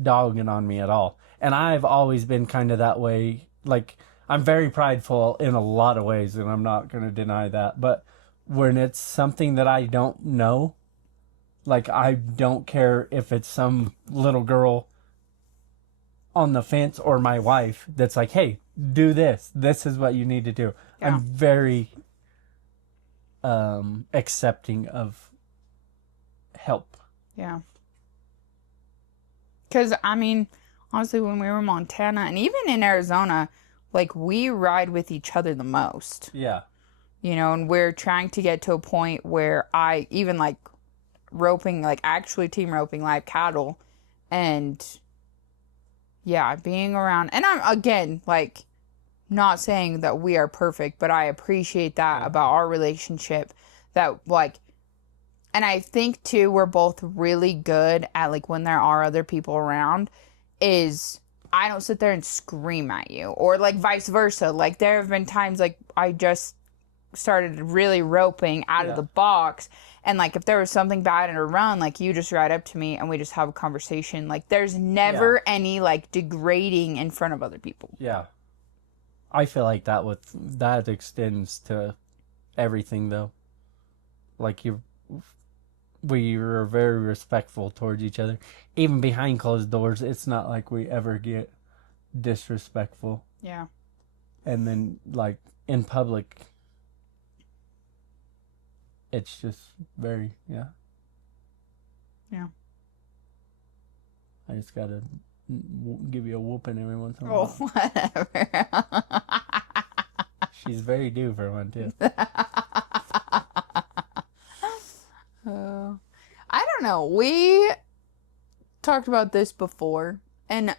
dogging on me at all. And I've always been kind of that way. Like, I'm very prideful in a lot of ways, and I'm not going to deny that. But when it's something that I don't know, like, I don't care if it's some little girl on the fence or my wife that's like, hey, do this. This is what you need to do. Yeah. I'm very accepting of help. Yeah. Because, I mean, honestly, when we were in Montana and even in Arizona, like, we ride with each other the most. Yeah. You know, and we're trying to get to a point where I even, like, roping, like, actually team roping live cattle, and, yeah, being around, and I'm, again, like, not saying that we are perfect, but I appreciate that about our relationship, that, like, and I think, too, we're both really good at, like, when there are other people around, is I don't sit there and scream at you, or, like, vice versa. Like, there have been times, like, I just started really roping out of the box, and, like, if there was something bad in a run, like, you just ride up to me and we just have a conversation. Like, there's never any, like, degrading in front of other people. Yeah. I feel like that extends to everything, though. Like, we are very respectful towards each other. Even behind closed doors, it's not like we ever get disrespectful. Yeah. And then, like, in public, it's just very, Yeah. I just gotta give you a whooping every once in a while. Oh, whatever. She's very due for one, too. I don't know. We talked about this before, and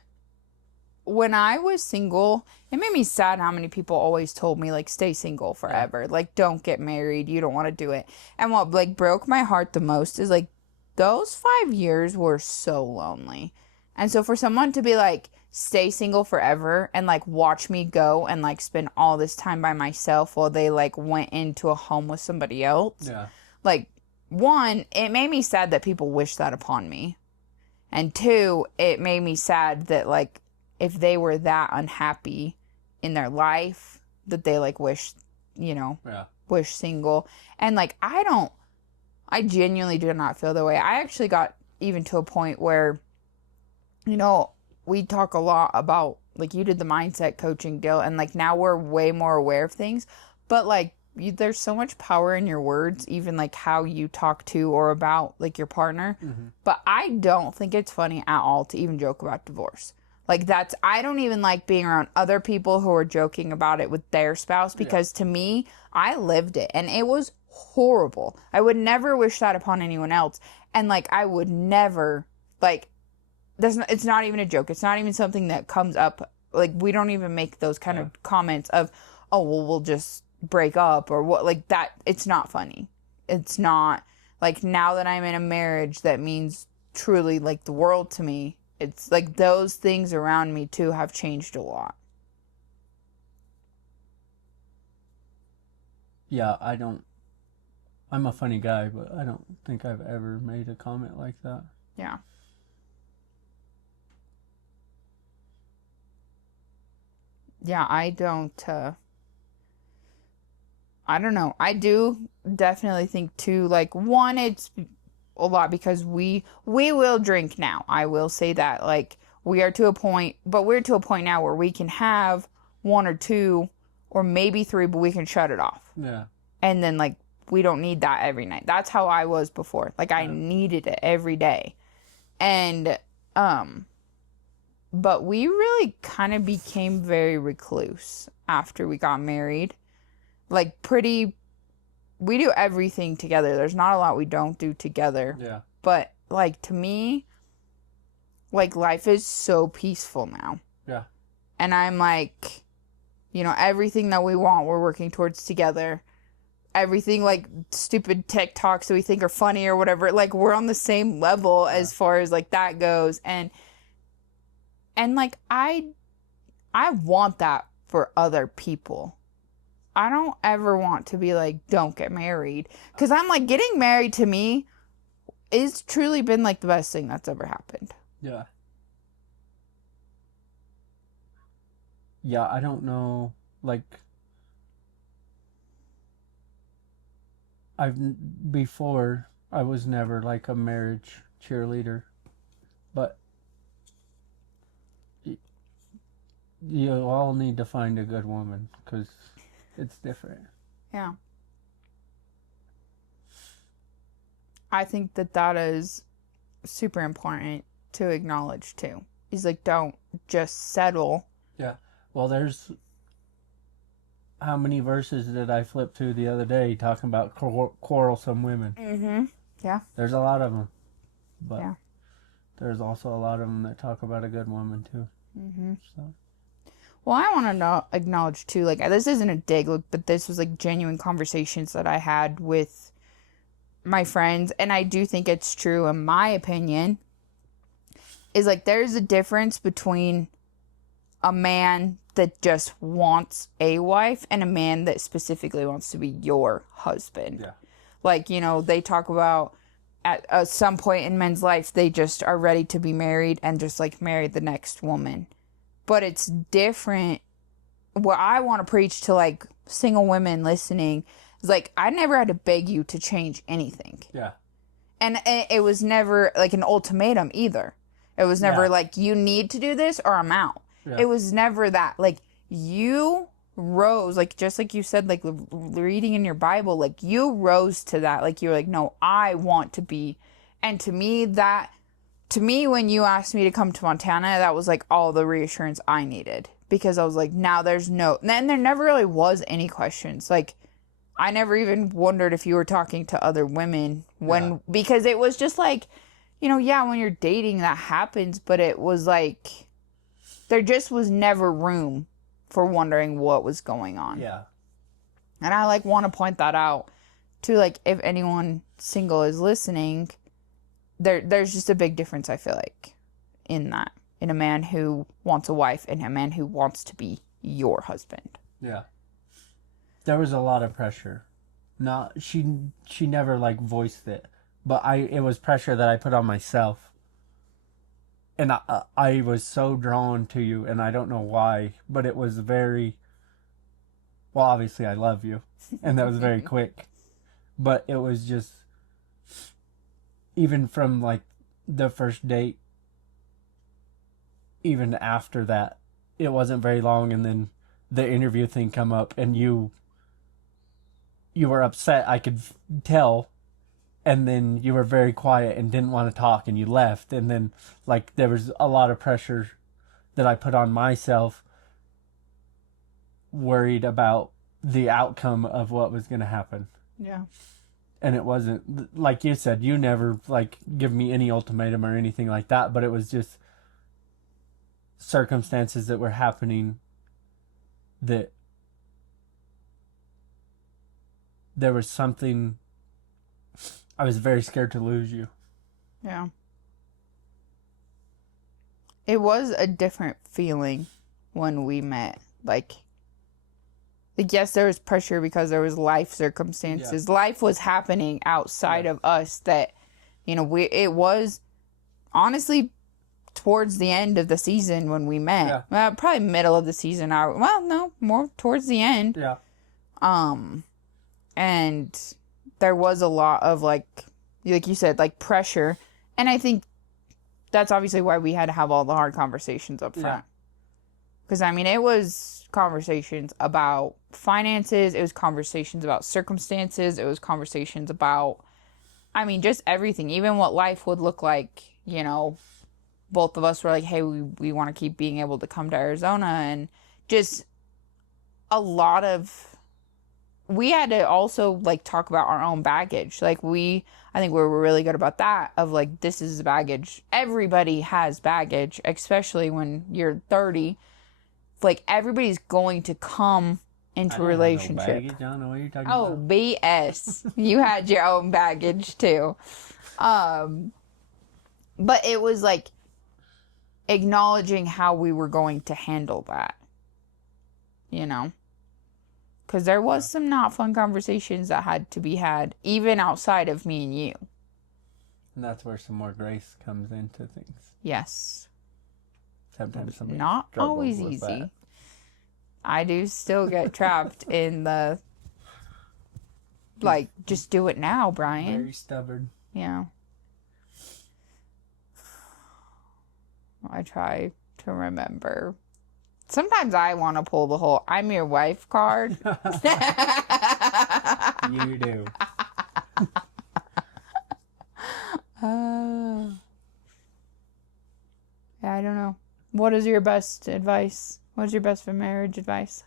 when I was single, it made me sad how many people always told me, like, stay single forever. Yeah. Like, don't get married. You don't want to do it. And what, like, broke my heart the most is, like, those 5 years were so lonely. And so for someone to be like, stay single forever and, like, watch me go and, like, spend all this time by myself while they, like, went into a home with somebody else. Yeah. Like, one, it made me sad that people wish that upon me. And two, it made me sad that, like, if they were that unhappy in their life, that they, like, wish single. And, like, I genuinely do not feel that way. I actually got even to a point where, you know, we talk a lot about, like, you did the mindset coaching deal, and, like, now we're way more aware of things. But, like, there's so much power in your words, even, like, how you talk to or about, like, your partner. Mm-hmm. But I don't think it's funny at all to even joke about divorce. Like, I don't even like being around other people who are joking about it with their spouse, because to me, I lived it and it was horrible. I would never wish that upon anyone else. And, like, I would never, like, it's not even a joke. It's not even something that comes up. Like, we don't even make those kind of comments of, oh, well, we'll just break up or what, like that. It's not funny. It's not, like, now that I'm in a marriage that means truly, like, the world to me. It's like those things around me too have changed a lot. Yeah, I'm a funny guy, but I don't think I've ever made a comment like that. Yeah. Yeah, I don't know. I do definitely think too, like, one, it's a lot because we will drink now. I will say that, like, we're to a point now where we can have one or two or maybe three, but we can shut it off. Yeah. And then, like, we don't need that every night. That's how I was before. Like, I needed it every day. And, but we really kind of became very recluse after we got married. Like, pretty we do everything together. There's not a lot we don't do together. Yeah. But, like, to me, like, life is so peaceful now. Yeah. And I'm like, you know, everything that we want, we're working towards together. Everything, like, stupid TikToks that we think are funny or whatever, like, we're on the same level as far as, like, that goes. And like, I want that for other people. I don't ever want to be like, don't get married. Because I'm like, getting married to me is truly been, like, the best thing that's ever happened. Yeah. Yeah, I don't know, like, before, I was never, like, a marriage cheerleader, but you all need to find a good woman, because it's different. Yeah. I think that is super important to acknowledge, too. He's like, don't just settle. Yeah. Well, there's... How many verses did I flip to the other day talking about quarrelsome women? Mm-hmm. Yeah. There's a lot of them. But yeah. There's also a lot of them that talk about a good woman, too. Mm-hmm. So. Well, I want to acknowledge, too, like, this isn't a dig, but this was, like, genuine conversations that I had with my friends, and I do think it's true, in my opinion, is, like, there's a difference between a man that just wants a wife and a man that specifically wants to be your husband. Yeah. Like, you know, they talk about at some point in men's life, they just are ready to be married and just, like, marry the next woman. But it's different. What I want to preach to, like, single women listening is, like, I never had to beg you to change anything. Yeah. And it was never, like, an ultimatum either. It was never, like, you need to do this or I'm out. Yeah. It was never that. Like, you rose, like, just like you said, like, reading in your Bible, like, you rose to that. Like, you were like, no, I want to be. And to me, when you asked me to come to Montana, that was, like, all the reassurance I needed. Because I was like, now there's no... And there never really was any questions. Like, I never even wondered if you were talking to other women when... Yeah. Because it was just, like, you know, yeah, when you're dating, that happens. But it was, like... There just was never room for wondering what was going on. Yeah. And I, like, want to point that out to, like, if anyone single is listening... There's just a big difference, I feel like, in that. In a man who wants a wife and a man who wants to be your husband. Yeah. There was a lot of pressure. She never, like, voiced it. But it was pressure that I put on myself. And I was so drawn to you, and I don't know why, but it was very... Well, obviously I love you. And that was very quick. But it was just... Even from, like, the first date, even after that, it wasn't very long, and then the interview thing come up, and you were upset, I could tell, and then you were very quiet and didn't want to talk, and you left, and then, like, there was a lot of pressure that I put on myself, worried about the outcome of what was going to happen. Yeah. And it wasn't, like you said, you never, like, give me any ultimatum or anything like that, but it was just circumstances that were happening that there was something, I was very scared to lose you. Yeah. It was a different feeling when we met. Like, yes, there was pressure because there was life circumstances. Yeah. Life was happening outside of us that, you know, it was honestly towards the end of the season when we met. Yeah. Well, probably middle of the season. More towards the end. Yeah. And there was a lot of, like you said, like, pressure. And I think that's obviously why we had to have all the hard conversations up front. Because, I mean, it was conversations about finances, it was conversations about circumstances, it was conversations about, I mean, just everything, even what life would look like. You know, both of us were like, hey, we want to keep being able to come to Arizona, and just a lot of we had to also like talk about our own baggage. Like I think we were really good about that of like, this is baggage. Everybody has baggage, especially when you're 30. Like everybody's going to come into a relationship. Baggage. I don't know what you're talking Oh, about. BS. You had your own baggage too. But it was like acknowledging how we were going to handle that. You know? Because there was some not fun conversations that had to be had, even outside of me and you. And that's where some more grace comes into things. Yes. Sometimes somebody Not struggles always with easy. that. I do still get trapped in the, like, just do it now, Brian. Very stubborn. Yeah. I try to remember. Sometimes I want to pull the whole "I'm your wife" card. You do. Yeah, I don't know. What is your best advice? What's your best for marriage advice?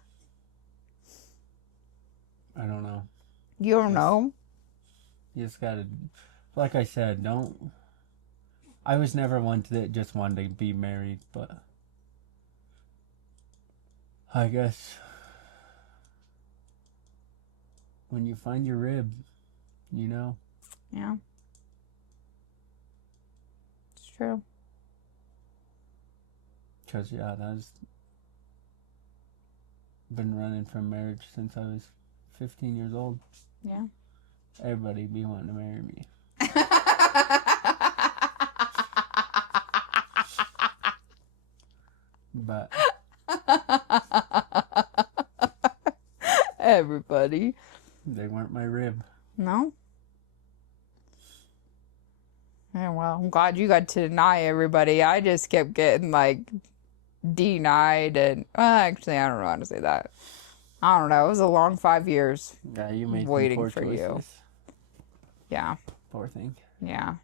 I don't know. You don't know? You just gotta, like I said, don't. I was never one that just wanted to be married, but I guess when you find your rib, you know. Yeah. It's true. Because, yeah, that's been running from marriage since I was 15 years old. Yeah. Everybody be wanting to marry me. But Everybody. they weren't my rib. No? Yeah, well, I'm glad you got to deny everybody. I just kept getting, like, denied and... Well, actually, I don't know how to say that. I don't know. It was a long 5 years. Yeah, you made Waiting some poor for choices. you. Yeah. Poor thing. Yeah.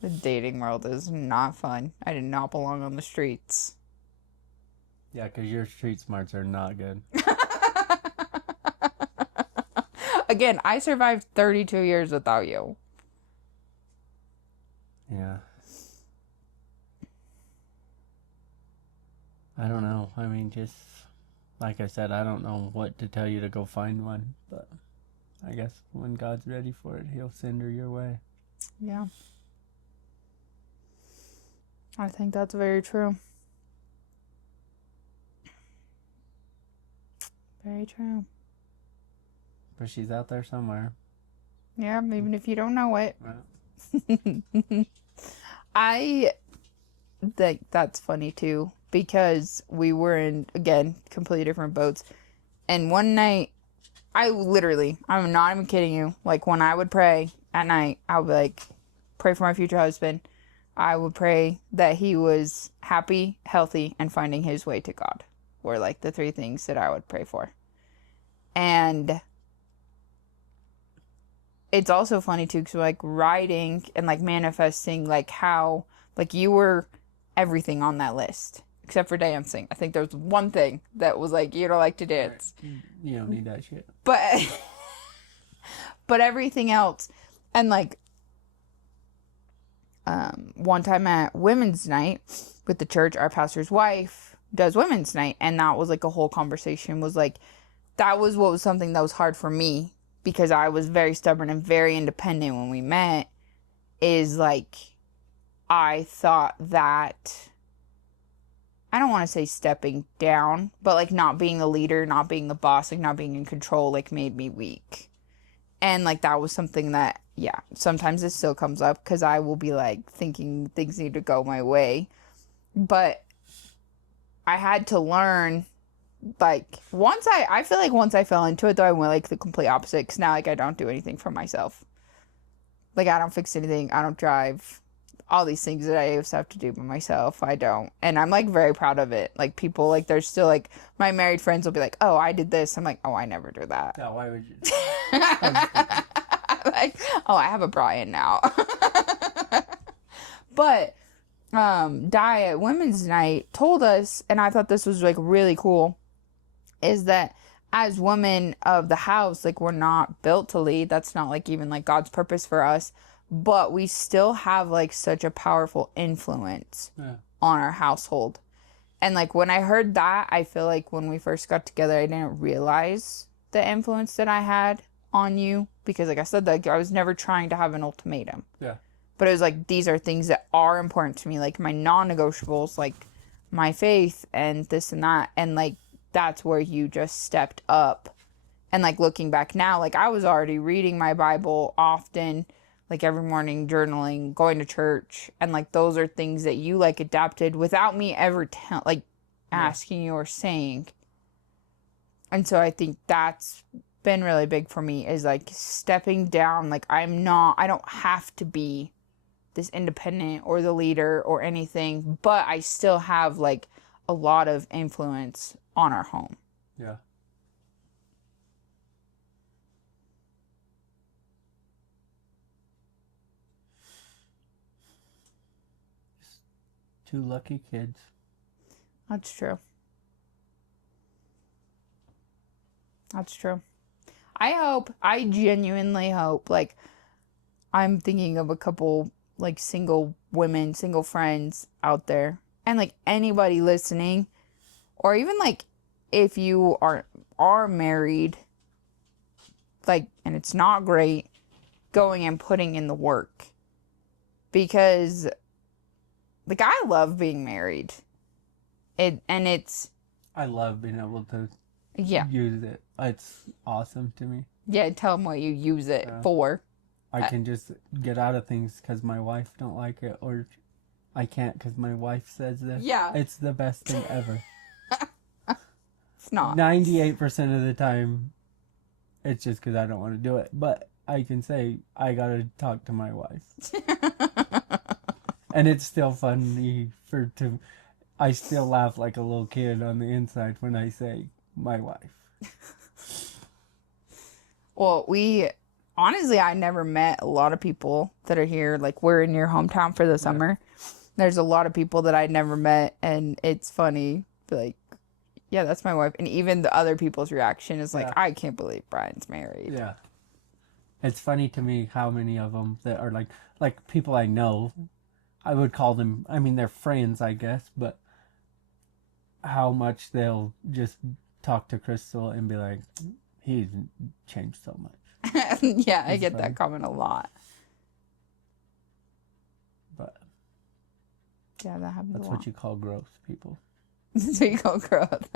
The dating world is not fun. I did not belong on the streets. Yeah, because your street smarts are not good. Again, I survived 32 years without you. Yeah. I don't know. I mean, just like I said, I don't know what to tell you to go find one, but I guess when God's ready for it, He'll send her your way. Yeah. I think that's very true. Very true. But she's out there somewhere. Yeah, even if you don't know it. Well, I think that's funny too, because we were in, again, completely different boats. And one night, I'm not even kidding you, like when I would pray at night, I would like pray for my future husband. I would pray that he was happy, healthy, and finding his way to God were like the three things that I would pray for. And it's also funny too, because like writing and like manifesting, like how like you were everything on that list except for dancing. I think there was one thing that was like, you don't like to dance. you don't need that shit. But but everything else. And like one time at women's night with the church, our pastor's wife does women's night, and that was like a whole conversation, was like, that was what was something that was hard for me, because I was very stubborn and very independent when we met, is like, I thought that, I don't want to say stepping down, but like not being the leader, not being the boss, like not being in control, like made me weak. And like that was something that, yeah, sometimes it still comes up, because I will be like thinking things need to go my way. But I had to learn, like, I feel like once I fell into it, though, I went like the complete opposite, because now like I don't do anything for myself. Like I don't fix anything, I don't drive, all these things that I used to have to do by myself, I don't. And I'm like very proud of it. Like people, like there's still like my married friends will be like, oh, I did this. I'm like, oh, I never do that. Yeah, why would you? Like, oh, I have a Brian now. But Di at women's night told us, and I thought this was like really cool, is that as women of the house, like, we're not built to lead. That's not like even like God's purpose for us, but we still have like such a powerful influence on our household. And like when I heard that, I feel like when we first got together, I didn't realize the influence that I had on you, because like I said, like I was never trying to have an ultimatum. Yeah. But it was like, these are things that are important to me, like my non-negotiables, like my faith and this and that. And like, that's where you just stepped up. And like looking back now, like I was already reading my Bible often, like every morning, journaling, going to church. And like, those are things that you like adapted without me ever asking you or saying. And so I think that's been really big for me, is like stepping down. Like I don't have to be this independent or the leader or anything, but I still have like a lot of influence on our home. Yeah. Two lucky kids. That's true. That's true. I genuinely hope, like, I'm thinking of a couple, like, single women, single friends out there. And, like, anybody listening, or even, like, if you are married, like, and it's not great, going and putting in the work. Because, like, I love being married. I love being able to use it. It's awesome to me. Yeah, tell them what you use it for. I can just get out of things because my wife don't like it, or I can't because my wife says this. Yeah. It's the best thing ever. It's not. 98% of the time, it's just because I don't want to do it. But I can say, I got to talk to my wife. And it's still funny I still laugh like a little kid on the inside when I say my wife. Well, honestly, I never met a lot of people that are here. Like, we're in your hometown for the summer. There's a lot of people that I never met, and it's funny. Like, yeah, that's my wife. And even the other people's reaction is like, I can't believe Brian's married. Yeah. It's funny to me how many of them that are like people I know. I would call them, I mean, they're friends, I guess, but how much they'll just talk to Crystal and be like, he's changed so much. Yeah, I get that comment a lot. But yeah, that happens. That's what you call growth, people. That's what you call growth.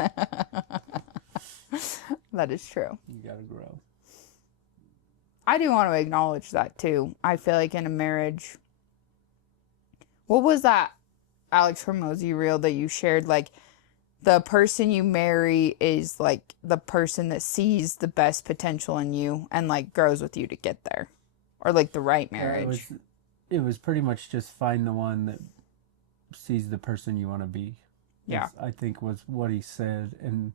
That is true. You gotta grow. I do want to acknowledge that too. I feel like in a marriage, what was that Alex Hormozy reel that you shared? Like, the person you marry is like the person that sees the best potential in you and like grows with you to get there, or like the right marriage. It was pretty much just find the one that sees the person you want to be. Yeah, I think was what he said, and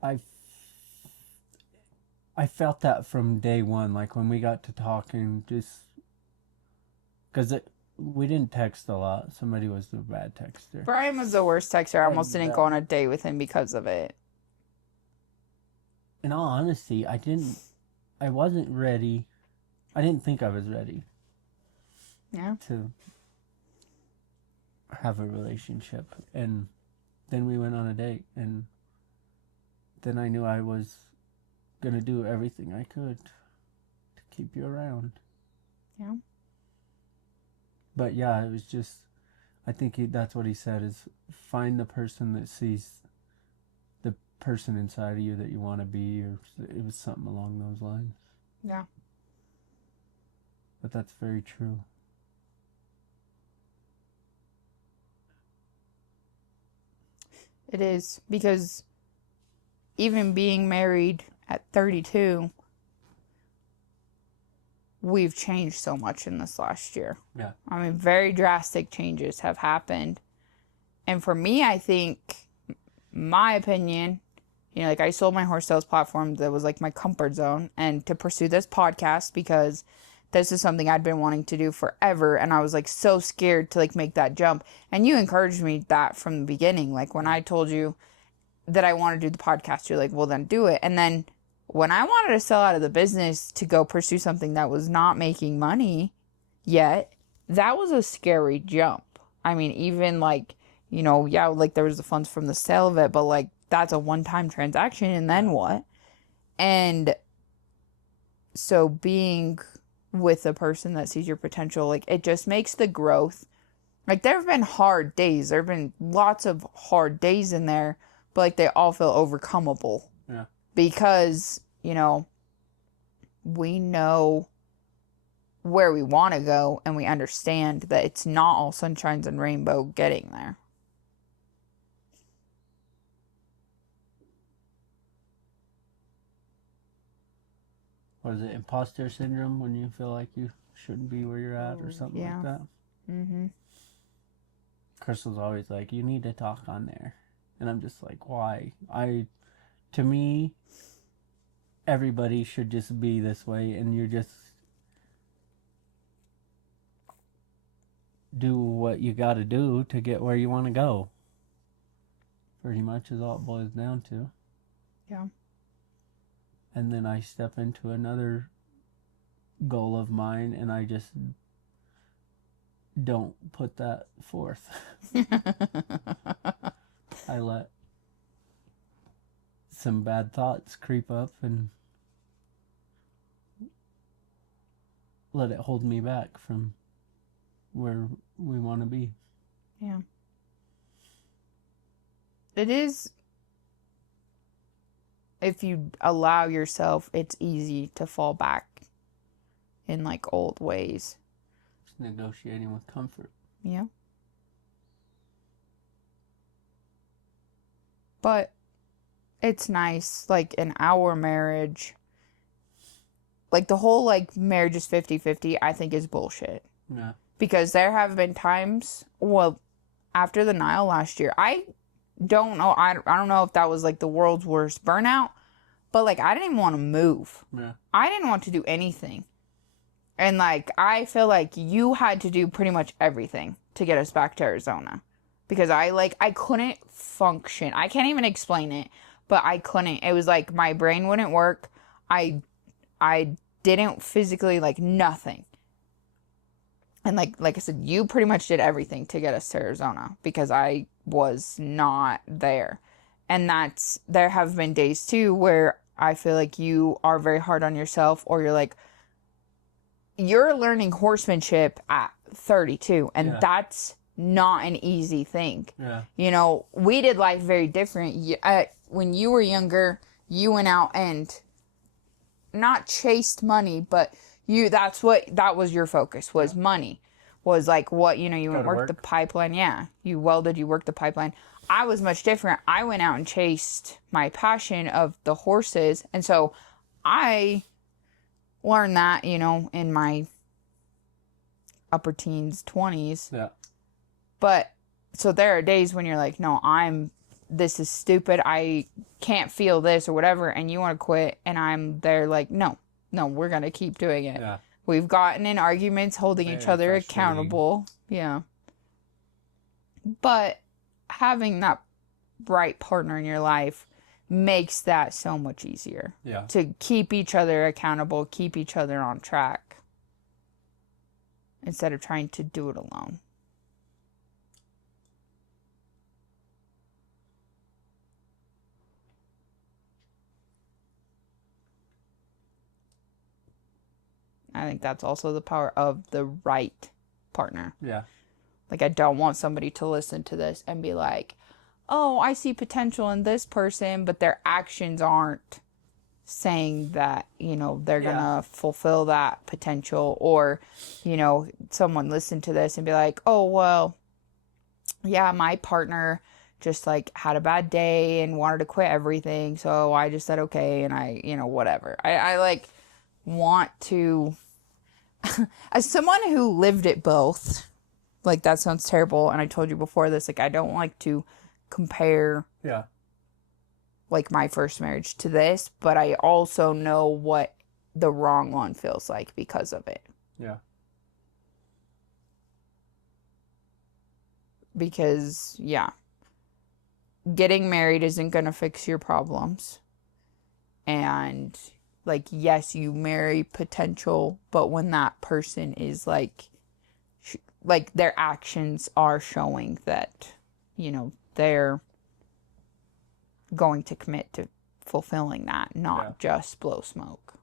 I felt that from day one. Like when we got to talking, just because we didn't text a lot. Somebody was the bad texter. Brian was the worst texter. I almost didn't go on a date with him because of it. In all honesty, I wasn't ready. I didn't think I was ready. Yeah. To have a relationship. And then we went on a date, and then I knew I was going to do everything I could to keep you around. Yeah. But yeah, it was just, I think that's what he said, is find the person that sees the person inside of you that you want to be, or it was something along those lines. Yeah. But that's very true. It is, because even being married at 32, we've changed so much in this last year. Yeah. I mean, very drastic changes have happened. And for me, I think, my opinion, you know, like I sold my horse sales platform that was like my comfort zone, and to pursue this podcast, because this is something I'd been wanting to do forever. And I was like so scared to like make that jump. And you encouraged me that from the beginning. Like when I told you that I want to do the podcast. You're like, well, then do it. And then when I wanted to sell out of the business to go pursue something that was not making money yet, that was a scary jump. I mean, even like, you know, yeah, like there was the funds from the sale of it, but like that's a one-time transaction, and then what? And so being with a person that sees your potential, like it just makes the growth. Like there have been hard days. There have been lots of hard days in there, but like they all feel overcomable. Yeah. Because, you know, we know where we want to go, and we understand that it's not all sunshines and rainbow getting there. What is it, imposter syndrome, when you feel like you shouldn't be where you're at or something like that? Mm-hmm. Crystal's always like, you need to talk on there. And I'm just like, why? To me, everybody should just be this way, and you just do what you got to do to get where you want to go. Pretty much is all it boils down to. Yeah. And then I step into another goal of mine, and I just don't put that forth. I let some bad thoughts creep up and let it hold me back from where we want to be. Yeah. It is. If you allow yourself, it's easy to fall back in like old ways. Just negotiating with comfort. Yeah. But it's nice, like in our marriage, like the whole like marriage is 50-50, I think is bullshit. Yeah. Because there have been times, well, after the Nile last year, I don't know, I don't know if that was like the world's worst burnout, but like I didn't even want to move. Yeah. I didn't want to do anything. And like I feel like you had to do pretty much everything to get us back to Arizona. Because I couldn't function. I can't even explain it, but I couldn't. It was like my brain wouldn't work. I didn't physically, like, nothing. And like I said, you pretty much did everything to get us to Arizona because I was not there. And there have been days too where I feel like you are very hard on yourself, or you're like, you're learning horsemanship at 32, and that's not an easy thing. Yeah. You know, we did life very different. When you were younger, you went out and not chased money, but that was your focus, was money. Was like what, you went work the pipeline. Yeah. You welded, you worked the pipeline. I was much different. I went out and chased my passion of the horses. And so I learned that, in my upper teens, 20s. Yeah. But so there are days when you're like, no, this is stupid. I can't feel this or whatever. And you want to quit. And I'm there like, no, we're going to keep doing it. Yeah. We've gotten in arguments, holding each other accountable. Yeah. But having that right partner in your life makes that so much easier. Yeah. To keep each other accountable, keep each other on track, instead of trying to do it alone. I think that's also the power of the right partner. Yeah. Like, I don't want somebody to listen to this and be like, oh, I see potential in this person, but their actions aren't saying that, they're going to fulfill that potential. Or, someone listen to this and be like, oh, well, yeah, my partner just like had a bad day and wanted to quit everything. So I just said, okay. And I, whatever. I like want to, as someone who lived it both, like, that sounds terrible, and I told you before this, like, I don't like to compare like my first marriage to this, but I also know what the wrong one feels like because of it. Yeah. Because getting married isn't going to fix your problems. And, like, yes, you marry potential, but when that person is, like, their actions are showing that, you know, they're going to commit to fulfilling that, not just blow smoke.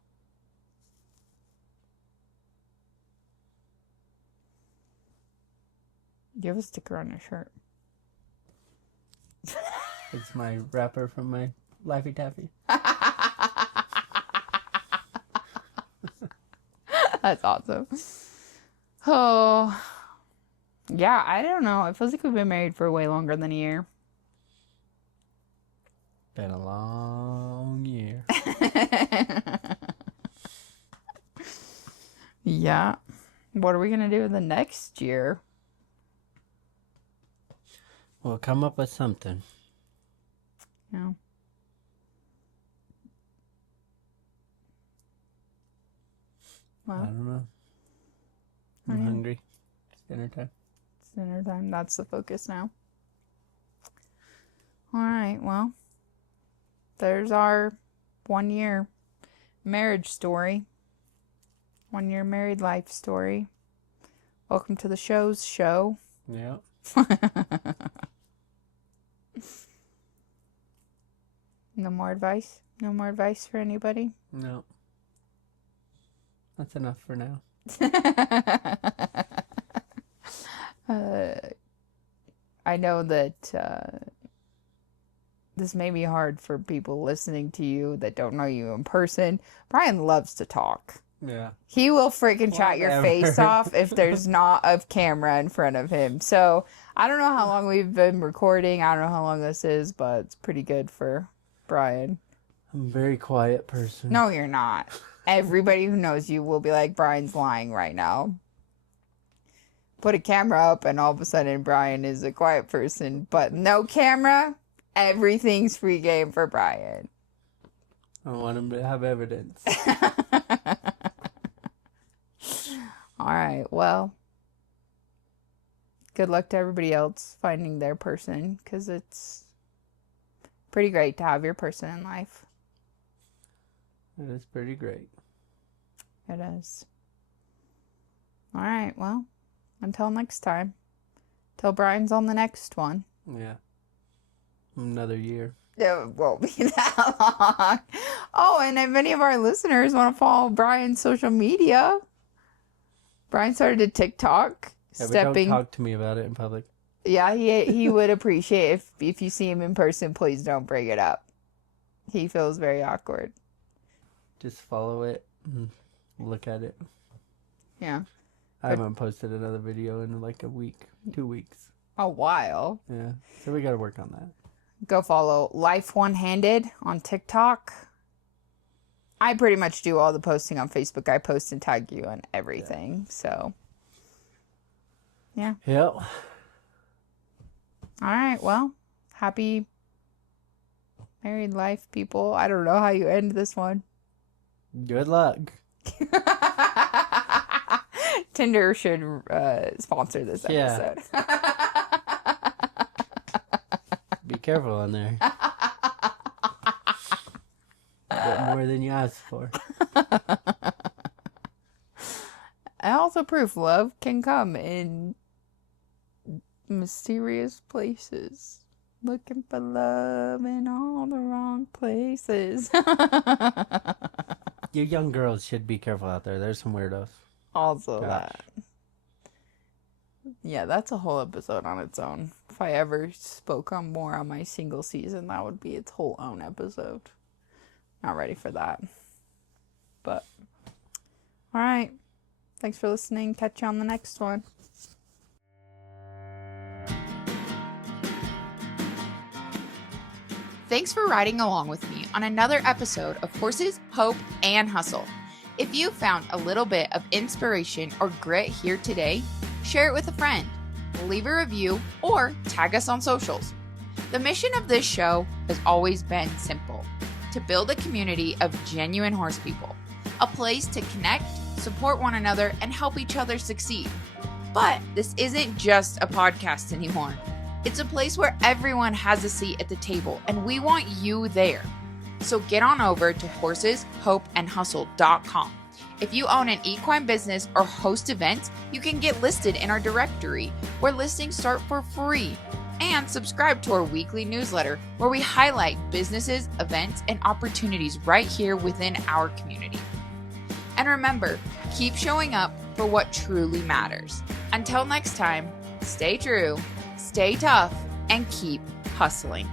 Do you have a sticker on your shirt? It's my wrapper from my Laffy Taffy. That's awesome. Oh, yeah, I don't know. It feels like we've been married for way longer than a year. Been a long year. Yeah. What are we going to do the next year? We'll come up with something. Yeah. Well, I don't know. I'm hungry. It's dinner time. It's dinner time. That's the focus now. All right. Well, there's our 1 year marriage story. 1 year married life story. Welcome to the show's show. Yeah. No more advice? No more advice for anybody? No. That's enough for now. I know that this may be hard for people listening to you that don't know you in person. Brian loves to talk. Yeah. He will freaking chat your face off if there's not a camera in front of him. So I don't know how long we've been recording. I don't know how long this is, but it's pretty good for Brian. I'm a very quiet person. No, you're not. Everybody who knows you will be like, Brian's lying right now. Put a camera up and all of a sudden Brian is a quiet person. But no camera, everything's free game for Brian. I want him to have evidence. All right, well, good luck to everybody else finding their person, because it's pretty great to have your person in life. It is pretty great. It is. All right, well, until next time. Till Brian's on the next one. Yeah. Another year. It won't be that long. Oh, and if any of our listeners want to follow Brian's social media, Brian started a TikTok. Yeah, but don't talk to me about it in public. Yeah, he would appreciate if you see him in person, please don't bring it up. He feels very awkward. Just follow it and look at it. Yeah. I haven't posted another video in like a week, 2 weeks. A while. Yeah. So we got to work on that. Go follow Life One Handed on TikTok. I pretty much do all the posting on Facebook. I post and tag you on everything. Yeah. So, yeah. Yep. All right. Well, happy married life, people. I don't know how you end this one. Good luck. Tinder should sponsor this episode. Be careful on there. Get more than you asked for. And also proof love can come in mysterious places. Looking for love in all the wrong places. You young girls should be careful out there. There's some weirdos. Also that. Yeah, that's a whole episode on its own. If I ever spoke on more on my single season, that would be its whole own episode. Not ready for that. But, alright. Thanks for listening. Catch you on the next one. Thanks for riding along with me on another episode of Horses, Hope, and Hustle. If you found a little bit of inspiration or grit here today, share it with a friend, leave a review, or tag us on socials. The mission of this show has always been simple: to build a community of genuine horse people, a place to connect, support one another, and help each other succeed. But this isn't just a podcast anymore. It's a place where everyone has a seat at the table, and we want you there. So get on over to horseshopeandhustle.com. If you own an equine business or host events, you can get listed in our directory, where listings start for free. And subscribe to our weekly newsletter, where we highlight businesses, events, and opportunities right here within our community. And remember, keep showing up for what truly matters. Until next time, stay true, stay tough, and keep hustling.